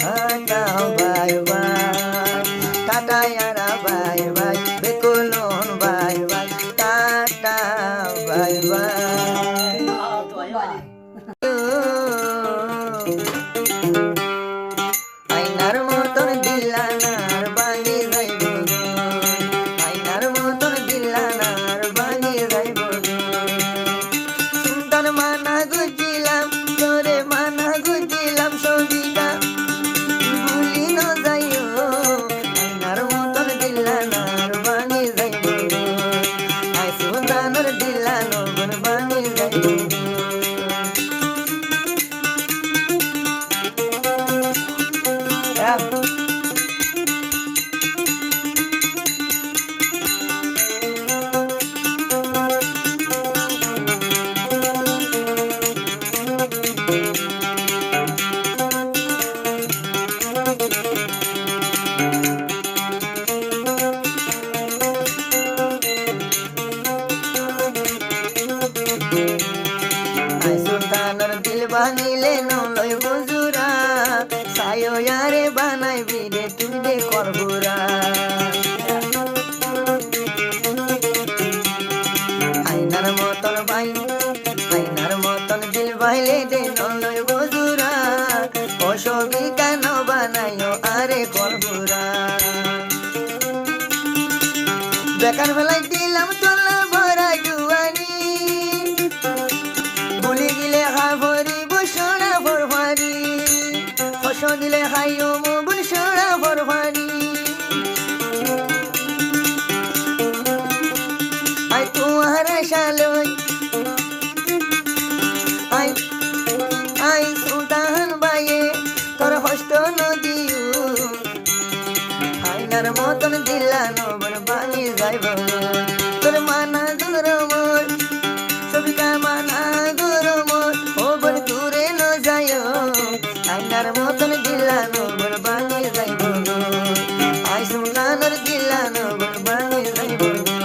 টাটা বাই বাই টাটা ইয়ারা বাই বাই বেকুলন bye bye tata bye bye আইনার মতন দিলানার বানি যাইব আইনার মতন দিলানার বানি যাইব সুন্দর মানা গুজিলাম তোরে মানা গুজিলাম সবিতা ভুলি ন যাইও আইনার মতন দিলানার বানি যাইব আই সুন্দর দিলানোর বানি যাইব সুলতানের দিল ভাঙিলে নলয় বুজুরা সায়ো ইয়ারে বানাই বিরে তুই দে করবুরা আইনার মতন ভাই আইনার মতন দিল ভাইলে দে নলয় বুজুরা অসবি কেন বানাইও আরে করবুরা বেকার বেলায় দিলাম তোলা ভরা জুয়ানি ভুলে গেলে হা ভরি বসরা ভরভারি ফসল দিলে হাইও মন সরা ভরভারি আই তোমার শালই আই আই সুলতান বাইয়ে তোর হস্ত নদীও আইনার মতন দিলানো বানি যাইব তোর মানা গুর মোর সবিকা মানা গুর মোর ও বল দূরে ন যায় আইনার মতন দিলানো বরবানি যাইব গো আই সুলতানের দিলানো বরবানি যাইব গো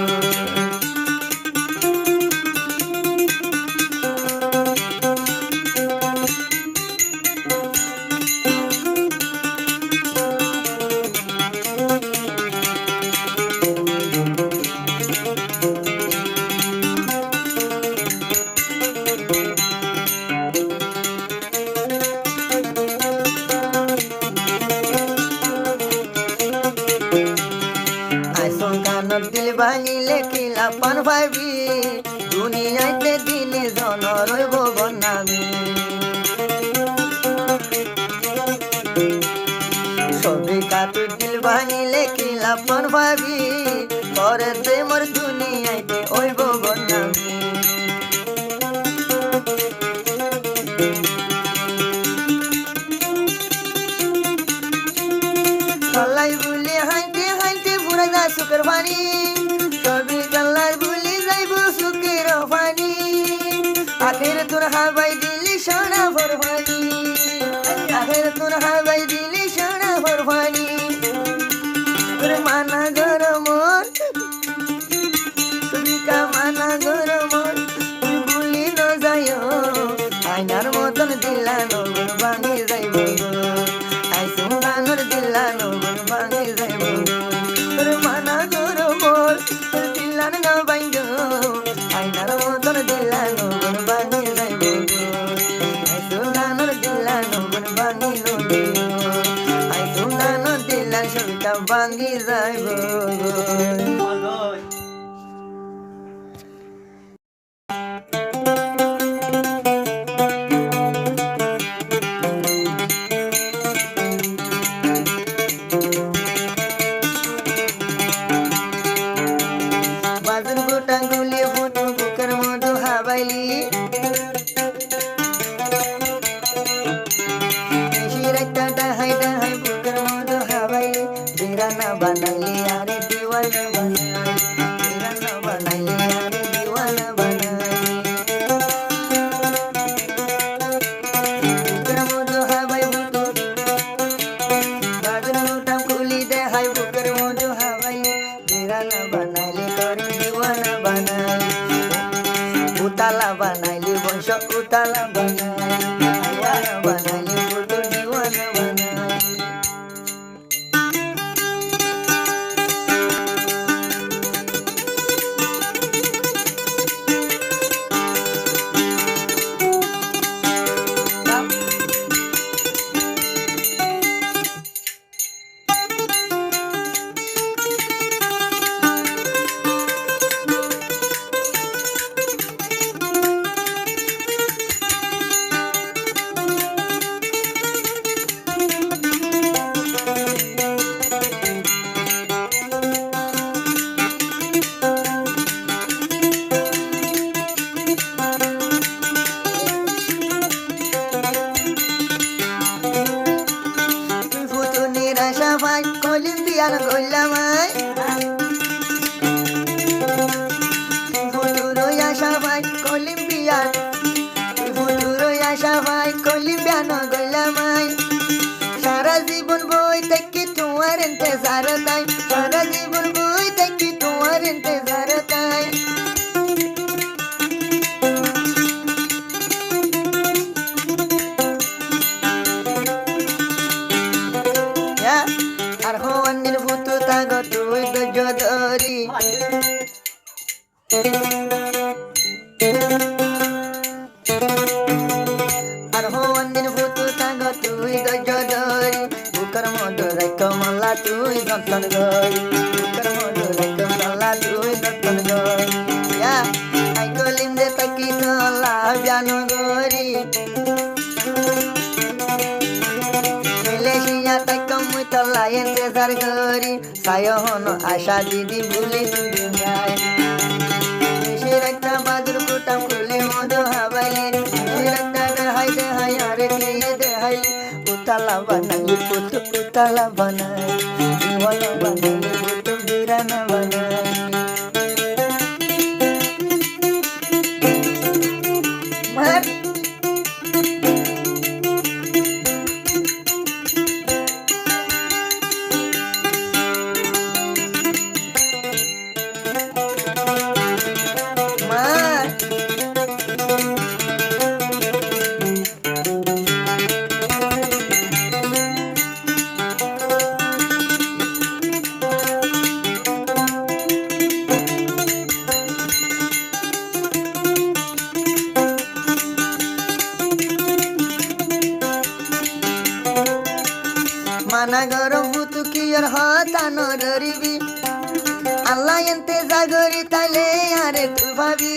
দিল ভাঙিলে কিলা পান ভাবি দুনিয়াতে দিনে জন রইব বনামি সবে কাতু দিল ভাঙিলে কিলা পান ভাবি পরে দে মোর দুনিয়াতে ওইব বনামি কলাই বলে হাইতে হাইতে বুড়া যা সুখের বাণী সবই কাল্লার ভুলে যাইব সুখের বাণী আখের তোর হাবাই দিলি সোনা ভরবানি আখের তোর হাবাই দিলি সোনা ভরবানি তোর মানা গর মন তুমি কা মানা গর মন তুই ভুলি ন যাই আইনার মতন দিলানো ভাঙি যাইব আই সুলতানের দিলানো ভাঙি যাইব তোর মানা গর মন তোর দিলান না বাইগ আইনার মতন দিলানো ভাঙি যাইব আই সুলতানের দিলানো ভাঙি লইব আই সুলতানের দিলান সবিতা ভাঙি যাইব বাজুর গোটা গুলি ফুটু বুকের মধু হাবাইলি শিরাইটা ডাহাই ডাহাই বুকের মধু হাবাইলি বিরানা বানাইলি আরে দিওয়ানা বানাইলি বিরানা বানাইলি আরে দিওয়ানা বানাইলি বুকের মধু হাবাই ফুটু বাজুর গোটা গুলি দেখাই বুকের মধু হাবাইলি বিরানা বানাইলি করে দিওয়ানা বানাইলি উতালা বানাইলি বংশ উতালা বানাইলি দিওয়ানা বানাইলি ফুটু দিওয়ানা বানাইলি ফুটু নিরাশা ভাই কলিম্বিয়ার গোলামাই ফুটু রয়াশা ভাই কলিম্বিয়ার ফুটু রয়াশা ভাই কলিম্বিয়ান গোলামাই সারা জীবন বই থেকে তোমার ইন্তজার তাই সারা জীবন বই থেকে তোমার ইন্তজার তাই আর হওয়ানের ভূতু তাগ তুই ধরি আর হওয়ানের ভূতু তাগ তুই ধরি বুকের মধু রাখ মালা তুই যতন গই বুকের মধু রাখ মালা তুই যতন গই আই কলিম দে তাকি তোলা জানো গরি Malaysia tak kamu terlayan besar geri saya hono asha didi buli dunia Shirakta badur kutam kuli modo habali Shirakta derhai derhai are kliye derhai Utala banali putu utala banali Iwala banali putu birana banali Mar মানা গরম বুতু কি আর হতা নরিবি আল্লাহ এনতে জাগরি তাইলে আরে তুই ভাবি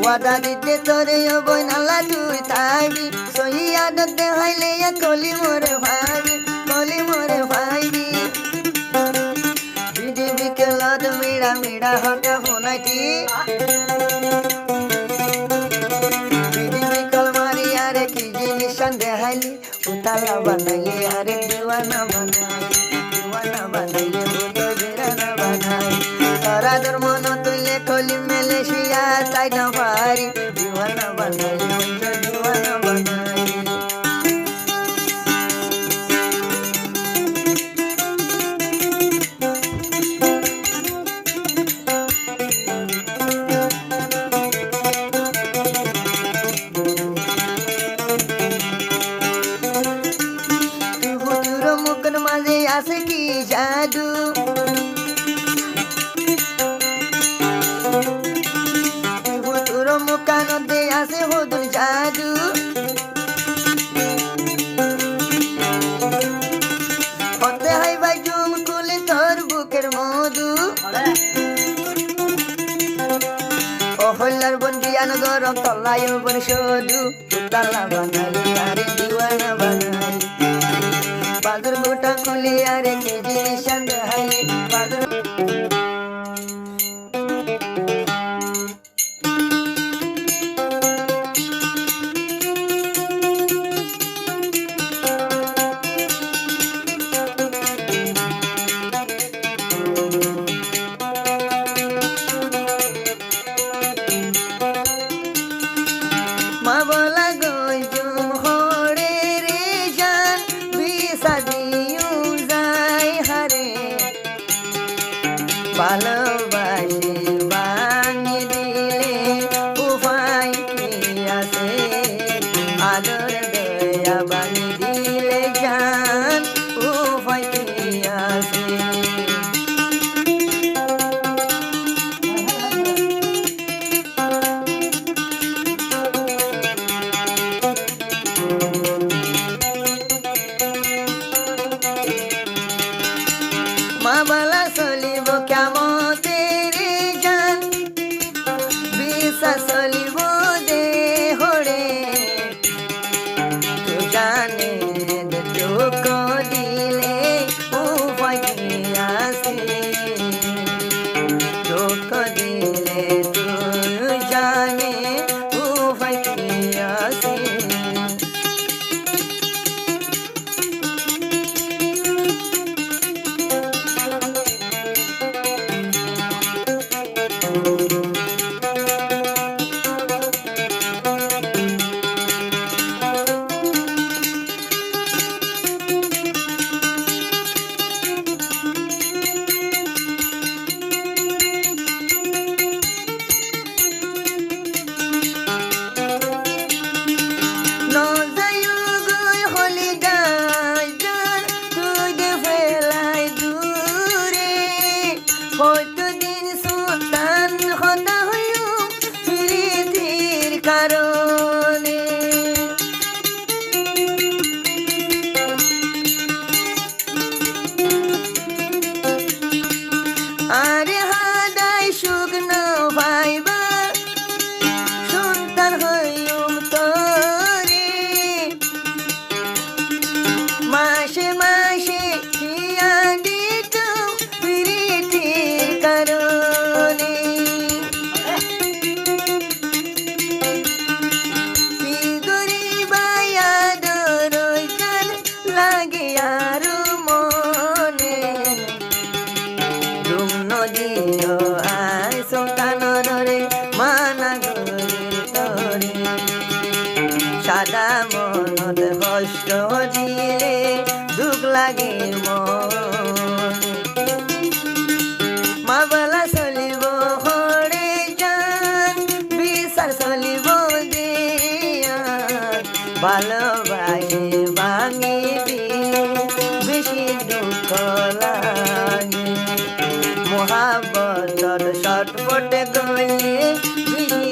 ওয়াদা দিতে তোরে বইন আল্লাহ তুই তাইবি সহি আদত দেখাইলে কলি মোরে ভাইবি বিধি বিকেলত মিড়া মিড়া হতে ফোনাইটি বিধি বিকল মারি আরে কি জিনিস দেখাইলি উতালা বানাইলে আরে দিওয়ানা বানাইলে ভূত বেড়ানা বানাই তারা তোর মন তুললে কলি মেলে শিয়া তাই না পারি দিওয়ানা বানাইলে দিওয়ানা বানাই মুখের মাঝে আছে কি জাদু তোর মুখানতে আছে হদুর জাদু হতে হয় ভাই জুম কুলে তোর বুকের মধু ও হল্লার বন্দিয়ান গরম তলায় বন সদু তালা বানালি আরে দিওয়ানা বানাই বাদুর গোটা খুলি আরে কে জিনিস দেখাইলি বাদুর মা বলা গই জুম হরে রে জান বিসা দিউ যাই হারে ভালোবাসি ভাঙি দিলে উপায় কি আছে আদর দয়া ভাঙি দিলে জান উপায় কি আছে মা বালা চলিব কেমতে রে জান বিশ্বাস চলিব দে হরে তু জানে দুঃখ দিলে উপায় কি আছে দুঃখ দিলে তুই জানে উপায় কি আছে কতদিন সুলতান হতা হইও প্রীতির কারণে আরে হাদাই শুকনো ভাইবা সন্তান হইও তোরে মাসে মাসে খিয়া দিত প্রীতির কারণে কি গরিবাই আদর জান লাগে আরো মনে ডুম নদীও আয় সন্তানরে মানা গরির তরে সাদা মনত কষ্ট দিলে দুঃখ লাগে মনে মা বলা চলিব হরে জান বিচার চলিব দিয়া ভালোবাসি ভাঙি দিলে বেশি দুঃখ লাগে মহাব্বতর ছটপটে গলে বেশি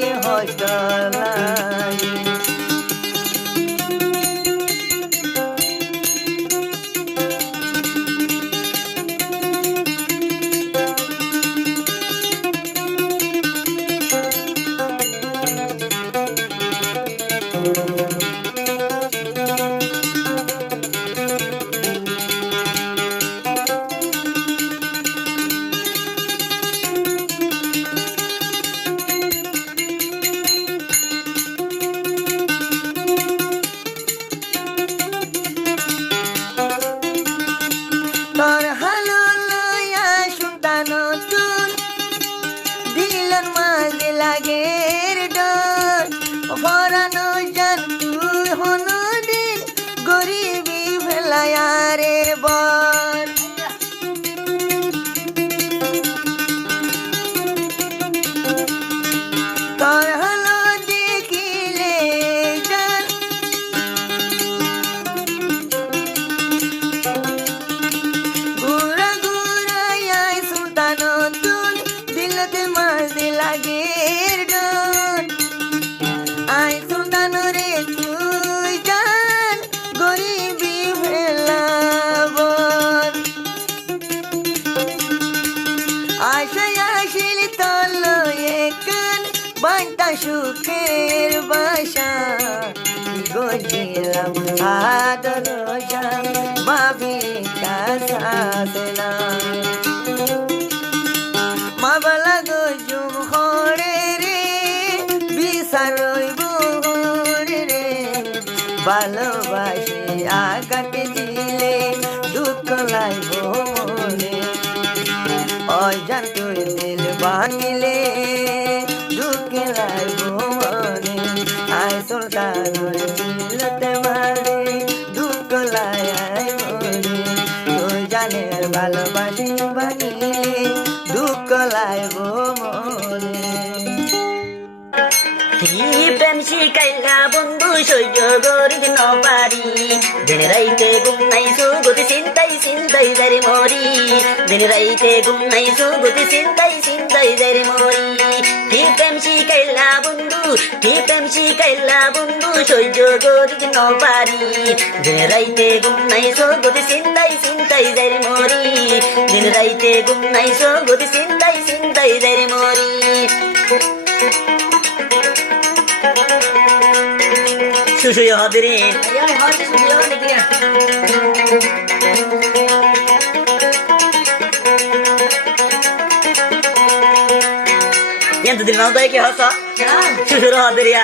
মিলন মাঝে লাগে ডর হরানো জান তুই হনদিন গরিবি ফেলায়ারে বর তোর হলো দেখিলে জান গুড়া গুড়াই সুলতান তুল দিলতে মাঝে লাগে ডর আই সুলতান রে তুই জান গরিবি ফেলাবর আশায় আসিল তল একান বান্তা সুখের বাসা গজিলাম আদর জান ভাবি কাসাসনা মাবলা গজুম হরে রে বিচারই বুহরে রে ভালোবাসে আঘাত দিলে দুঃখ লাইব মনে অজান তুই দিল ভাঙিলে দুঃখ লাইব মনে আয় সুলতান দিলতে মারে দুঃখ লাই মনে তুই জানের ভালোবাসি ভাঙিলে দুঃখ লাইব মনে প্রেম শিখাইলা বন্ধু সহ্য করিতে নপারি দিন রাইতে ঘুম নাই সুগতি চিন্তাই চিন্তাই যারে মরি দিন রাইতে ঘুম নাই সুগতি চিন্তাই চিন্তাই যারে মরি প্রেম শিখাইলা বন্ধু প্রেম শিখাইলা বন্ধু সহ্য করিতে নপারি দিন রাইতে ঘুম নাই সুগতি চিন্তাই চিন্তাই যারে মরি দিন রাইতে ঘুম নাই সুগতি চিন্তাই চিন্তাই যারে মরি সুসুই হদিরিন ఎంత দিন নয় কি হস সুসুর হদিরিয়া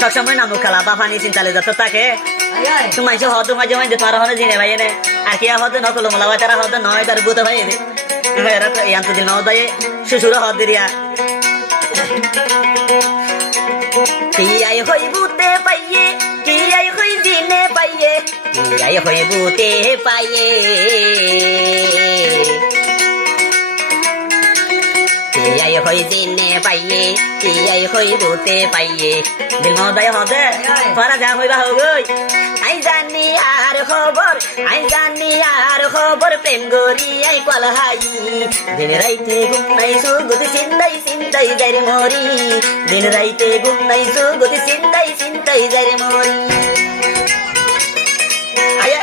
সবসময় নামু খেলা বাফানি চিন্তালে যত তাকে তোমার হদ মাঝে মাঝে তোমার হনে জিনে ভাই নে আর কি হদ নকল মোলা তারা হদ নয় তার বুত ভাই এত দিন নয় সুসুর হদিরিয়া টিয়াই হই বুতে পাইয়ে টিয়াই হই দিনে পাইয়ে টিয়াই হই বুতে পাইয়ে টিয়াই হই দিনে পাইয়ে টিয়াই হই বুতে পাইয়ে দিল মদায় হদে তোরা যা হইবা হগই আই জানি আর খবর আই জানি আর খবর প্রেম গরি আই কলহাই দিন রাইতে ঘুম নাই সুগতি চিন্তাই চিন্তাই যারে মরি দিন রাইতে ঘুম নাই সুগতি চিন্তাই চিন্তাই যারে মরি আয়া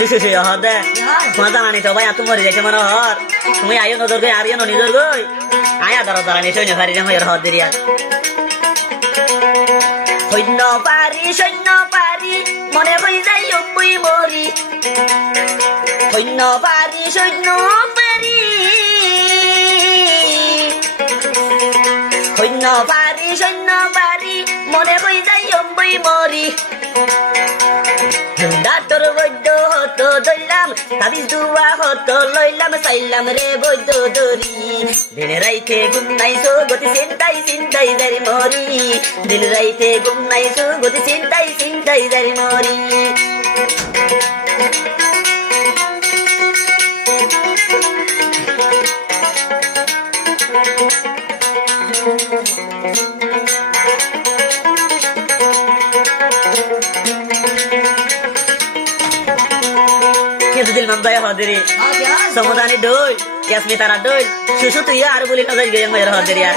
সুসুই হদে তোমার জানানি তো ভাই এত মরে যাইছে মনে হর তুমি আইও নজর গই আরিও নিজর গই আয়া ধর ধরা নি সৈন্য ফারি হইর হদ দিরিয়া সৈন্য পারি মনে হই যাই অপুই মরি সৈন্য পারি সৈন্য পারি সৈন্য পারি মনে হই যাই অপুই মরি ডাক্তর বৈদ্য হতো দইলাম তাবিজ দুয়া হতো লইলাম চাইলাম রে বৈদ্য দরি দিন রাইতে ঘুম নাই সুগতি চিন্তাই চিন্তাই যারে মরি দিন রাইতে ঘুম নাই সুগতি চিন্তাই চিন্তাই যারে মরি দিল নাম দয়া হদিরি সমুদানি ডোল ইয়াসমি তারা ডোল সুসু তুই আর বলি নজর গয়ে মেয়ের হদিরিয়া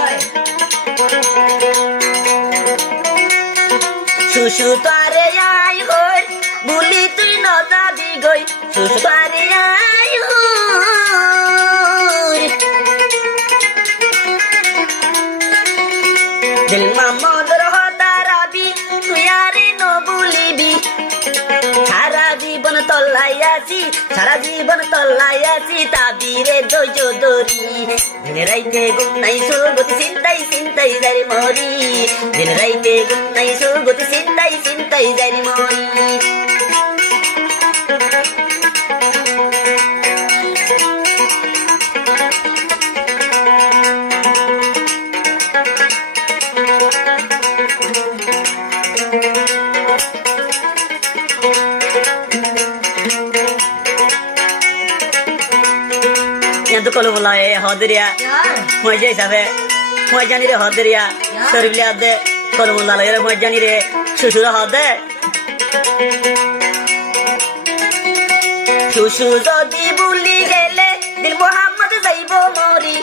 সুসু তারে আই হই বলি তুই নজাবি গই সুসু তারে আই হই দিল মামদর হদারাবি তুই আরে ন বলিবি সারা জীবন তল্লাই আছি সারা জীবন তল্লাই আছি তাবিরে ধৈর্য ধরি দিনে রাইতে ঘুম নাই সুগতি চিন্তাই চিন্তাই যারি মরি দিনে রাইতে ঘুম নাই সুগতি চিন্তাই চিন্তাই যারি মরি কল বলা এ হদরিয়া মজা হিসাবে মজানি রে হদরিয়া সরবিলে আদে কল বলা লাগে মজানি রে শ্বশুর হদে শ্বশুর যদি ভুলি গেলে দিল মোহাম্মদ যাইব মরি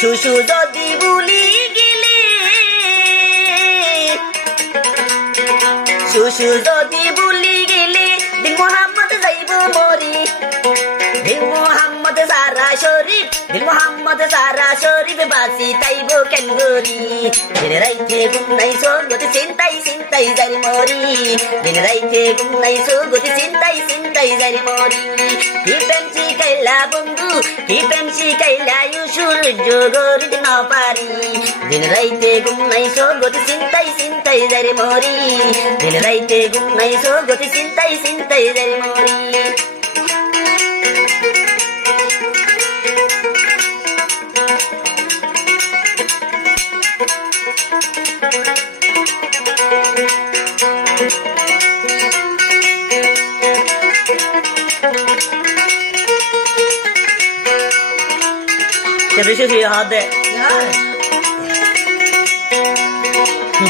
শ্বশুর যদি ভুলি গেলে শ্বশুর যদি ভুলি গেলে দিল মোহাম্মদ যাইব মরি দিল মোহাম্মদ সারা শরীফ দিল মোহাম্মদ সারা শরীফ বাসি তাইব কেন গরি দিন রাইতে ঘুম নাই সোগতি চিন্তাই চিন্তাই যারি মরি দিন রাইতে ঘুম নাই সোগতি চিন্তাই চিন্তাই যারি মরি কি প্রেম শিখাইলা বন্ধু কি প্রেম শিখাইলা ইউসুর জগরিত না পারি দিন রাইতে ঘুম নাই সোগতি চিন্তাই চিন্তাই যারি মরি দিন রাইতে ঘুম নাই সোগতি চিন্তাই চিন্তাই যারি মরি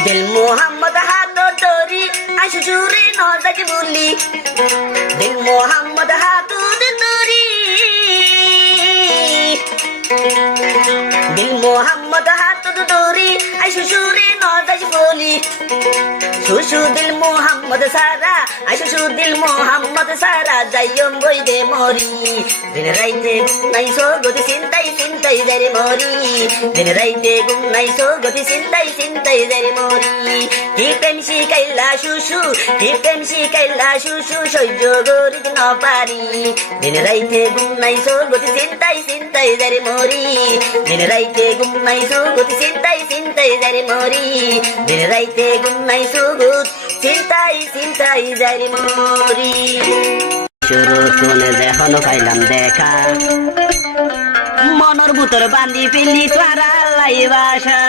दिल मोहम्मद हाथ डोरी आशुरे नौजक बोली दिल मोहम्मद हाथ डोरी दिल मोहम्मद हाथ डोरी आशुरे नौजक बोली सुशु दिल मोहम्मद सारा आशुशु दिल मोहम्मद सारा जाइयम गई दे मोरी दिन राइते घुम নাই সোগতি চিন্তাই চিন্তাই যারি মরি দিন রাইতে ঘুম নাই সোগতি চিন্তাই চিন্তাই যারি মরি কি প্রেম শিখাইলা শুশু কি প্রেম শিখাইলা শুশু সহ্য করিত না পারি দিন রাইতে ঘুম নাই সোগতি চিন্তাই চিন্তাই যারি মরি দিন রাইতে ঘুম নাই সোগতি চিন্তাই চিন্তাই যারি মরি দিন রাইতে ঘুম নাই সোগত চিন্তাই চিন্তাই যারি মরি শুরু শুনে যখন পাইলাম দেখা মনের ভিতর বান্ধি ফেলি তোরা লাইবাসা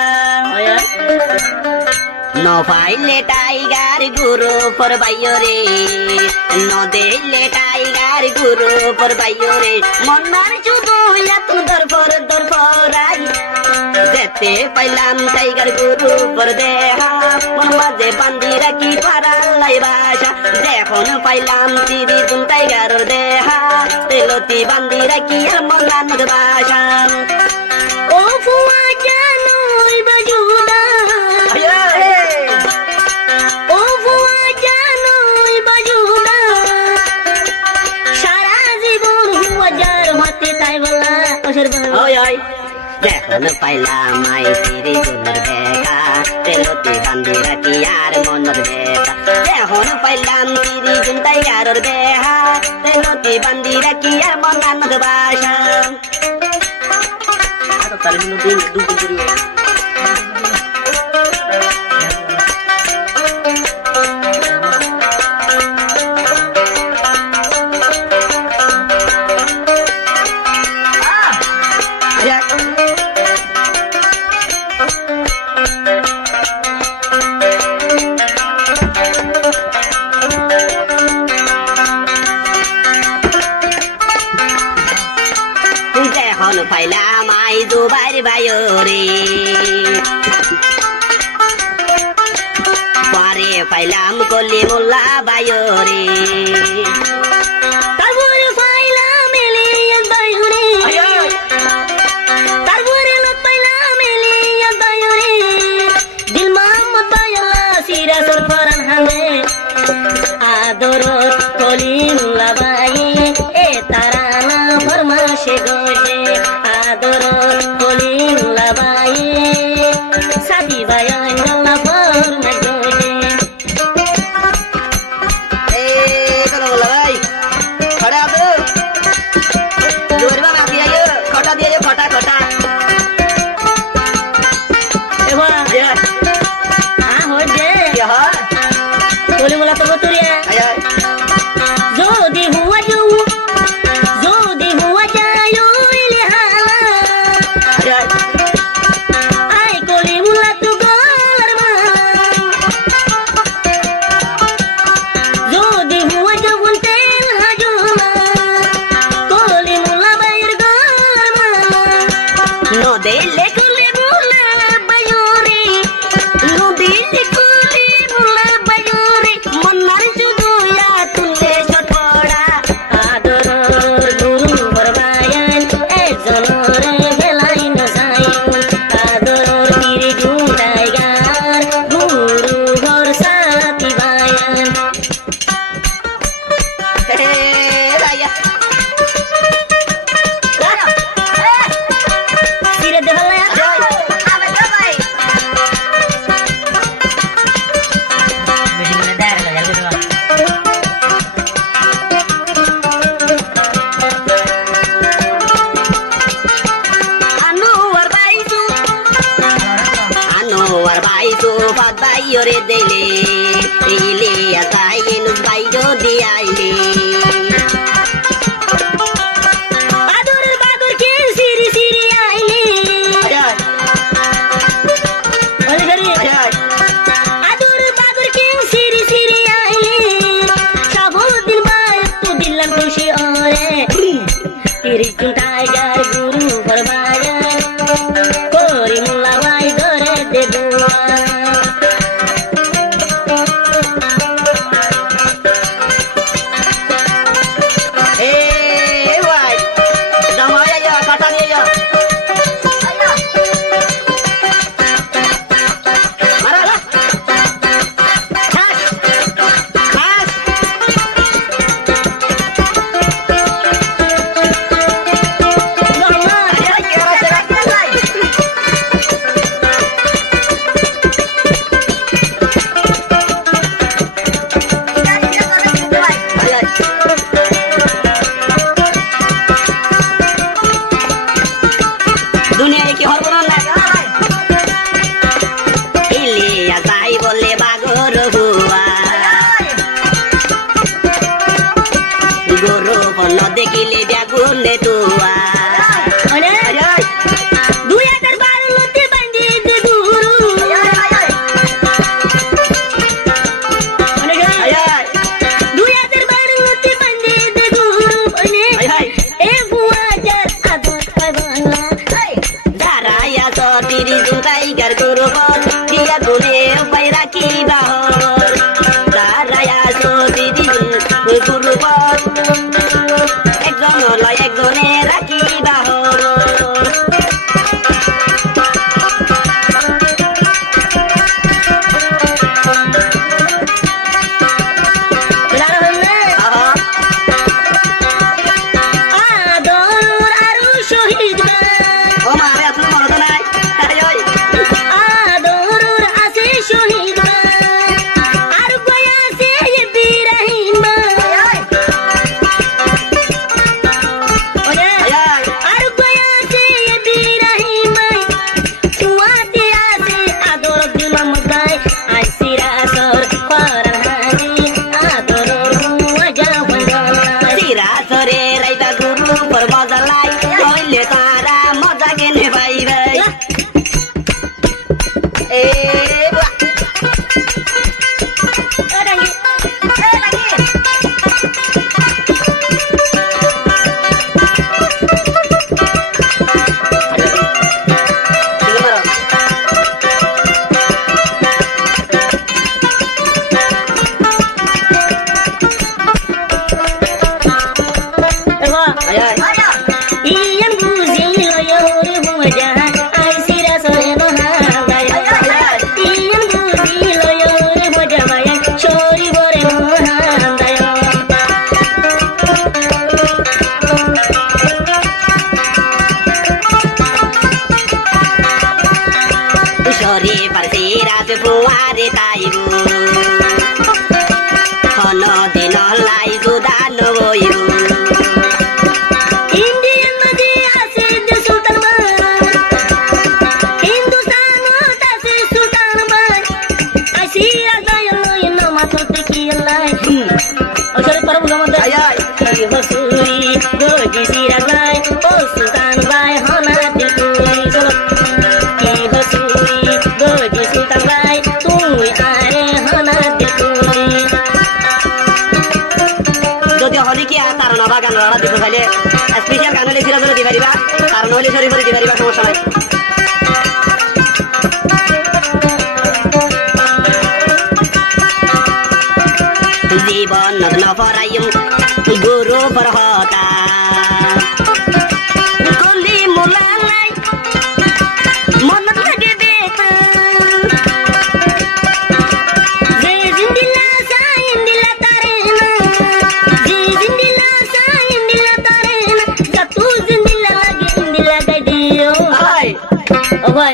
ন পাইলে টাইগার গুরু পর বাইরে ন দিলে টাইগার গুরু পর বাইরে মনার শুধু এত দরপরাই যেতে পাইলাম টাইগার গুরু পর দেহা মন মাঝে বান্ধি রাখি তোরা লাইবাসা যখন পাইলাম তিরি তুম টাইগার দেহা তেলতি বান্ধি রাখি আর মনার বাসা ও ফুয়া জানোই বাজুদা ও ফুয়া জানোই বাজুদা সারা জীবন হুয়া যার হাতে তাই বলা ওসর ওই ওই যখন পাইলাম আই তিরি তুমর দেখা তেলতি বান্ধি রাখি আর মনের দেখা যখন পাইলাম তিরি তুম টাইগার দেহা তেলতি বান্ধি রাখি আর মনার বাসা পাইলাম আই দুবার বায়রে পারে পাইলাম কলি মোল্লা বায়রে তারপরে পাইলাম এলিয়ান বায়ুরে তারপরে পাইলাম এলিয়ান বায়ুরে দিল মোহাম্মদ বায়লা সিরা সরফরান হামে আদর কলি মোল্লা বাই এ তারানা ফরমাশে গোজে আদর কলি মোল্লা বাই সাদি বায়ান না ফরমা গোজে এ কোন বলা সিরে দেখাল না Yore dele, ile atai nus bairo di aile. Badur ke siri siri aile. Ole gari. Badur ke siri siri aile. Sabo dil mai tu dilan khushi ore. Teri chuntai jar guru barbaya. Kori mulla vai dore de dua. Dekile biagunde tua. Duya darbar lote bandi de guru. Duya darbar lote bandi de guru. E bua jar adu pagana. Daraya so tiri juntai gar guru bol dia gune paira ki bahor. Daraya so tiri guru bol. Ekjone rakhi bahor. Special গান হলে সিরাজলে দিতে পারিবা আর নহলে শরীফ দিতে পারিবা সমস্যা নাই জীবন নগ্ন পরায়ুম গুরু পরহতা কলি মুলালাই মন লাগে বেতা যে জিন্দিলা সাইন্দিলা তারে না যে ও ভাই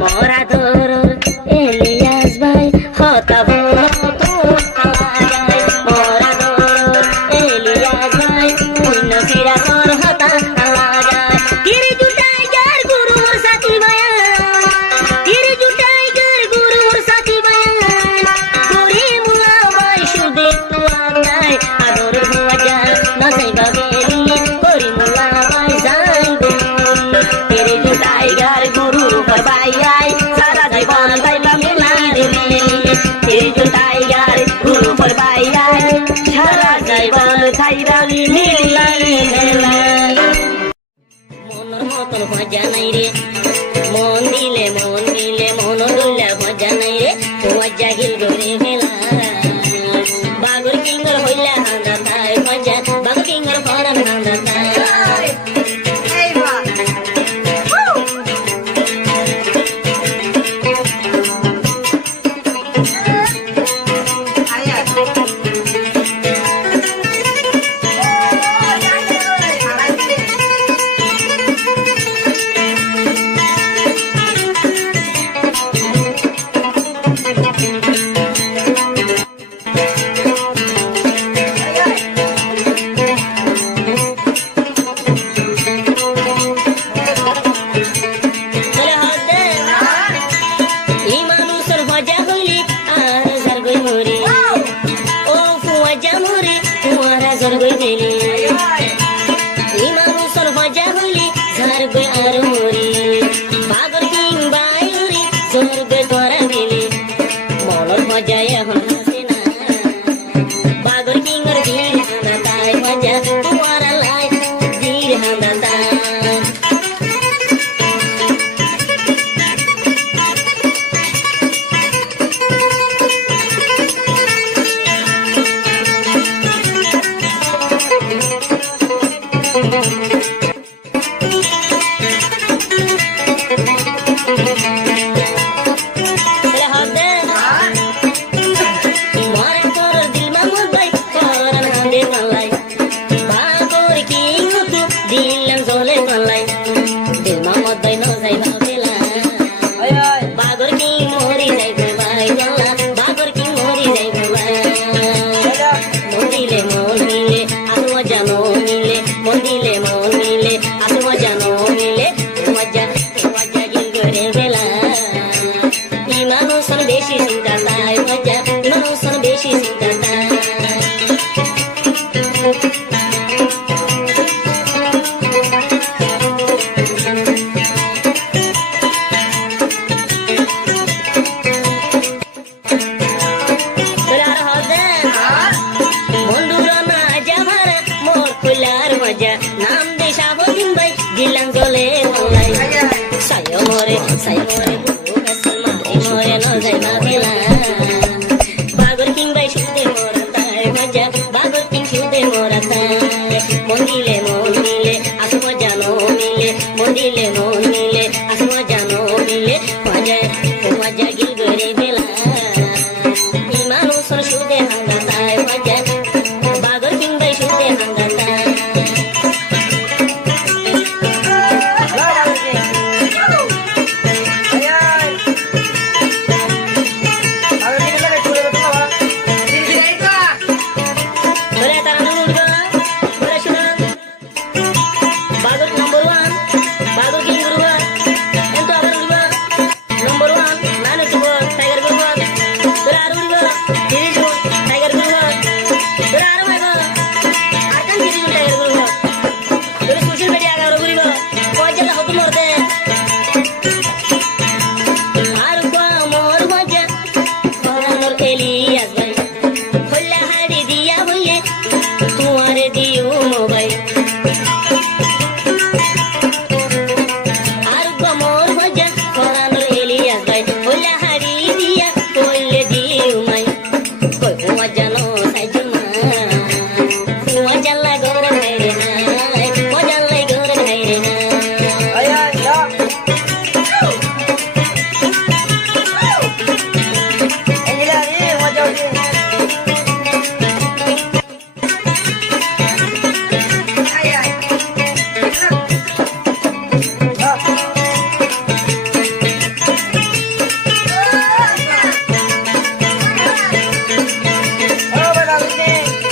মরা দর এলিয়াস ভাই হতা বল তো আলাই মরা দর এলিয়াস ভাই পুণ্য ফিরা কর হতা আলাই তিরে জুটাই গার গুরু মোর সাথী ভাই তিরে জুটাই গার গুরু মোর সাথী ভাই করি মুলা ভাই সুদে তো আলাই আদর হওয়া যা না যাইবা বেলি করি মুলা ভাই যাইবো তিরে জুটাই গার গুরু মোর ভাই আই সারা জীবন যাইবা মিলাই দিলি তিরে জুটাই গার গুরু মোর ভাই আই সারা জীবন খাইবা মিলাই মিলাই মনের মতন ভজা নাই রে মন দিলে মন ডুলে ভজা নাই রে ভজা গিল করে মেলা বাগুর কিঙ্গর হইলে হাঁদা তাই ভজা বাগুর কিঙ্গর ফরান হাঁদা তাই চলে হদে এই মানুষের ভজা হইলি আর জরগই মরি ও ফুয়া মরি তোমারা জরগই দিলি এই মানুষের ভজা হইলি জরগই আর মরি বাগর কিং বায়ুরি জরগই করা দিলি মনের ভজা এখন হাসে না বাগর কিংর দিল হাঁদা তাই ভজা তোমারা লাই দিল হাঁদা তাই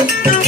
রে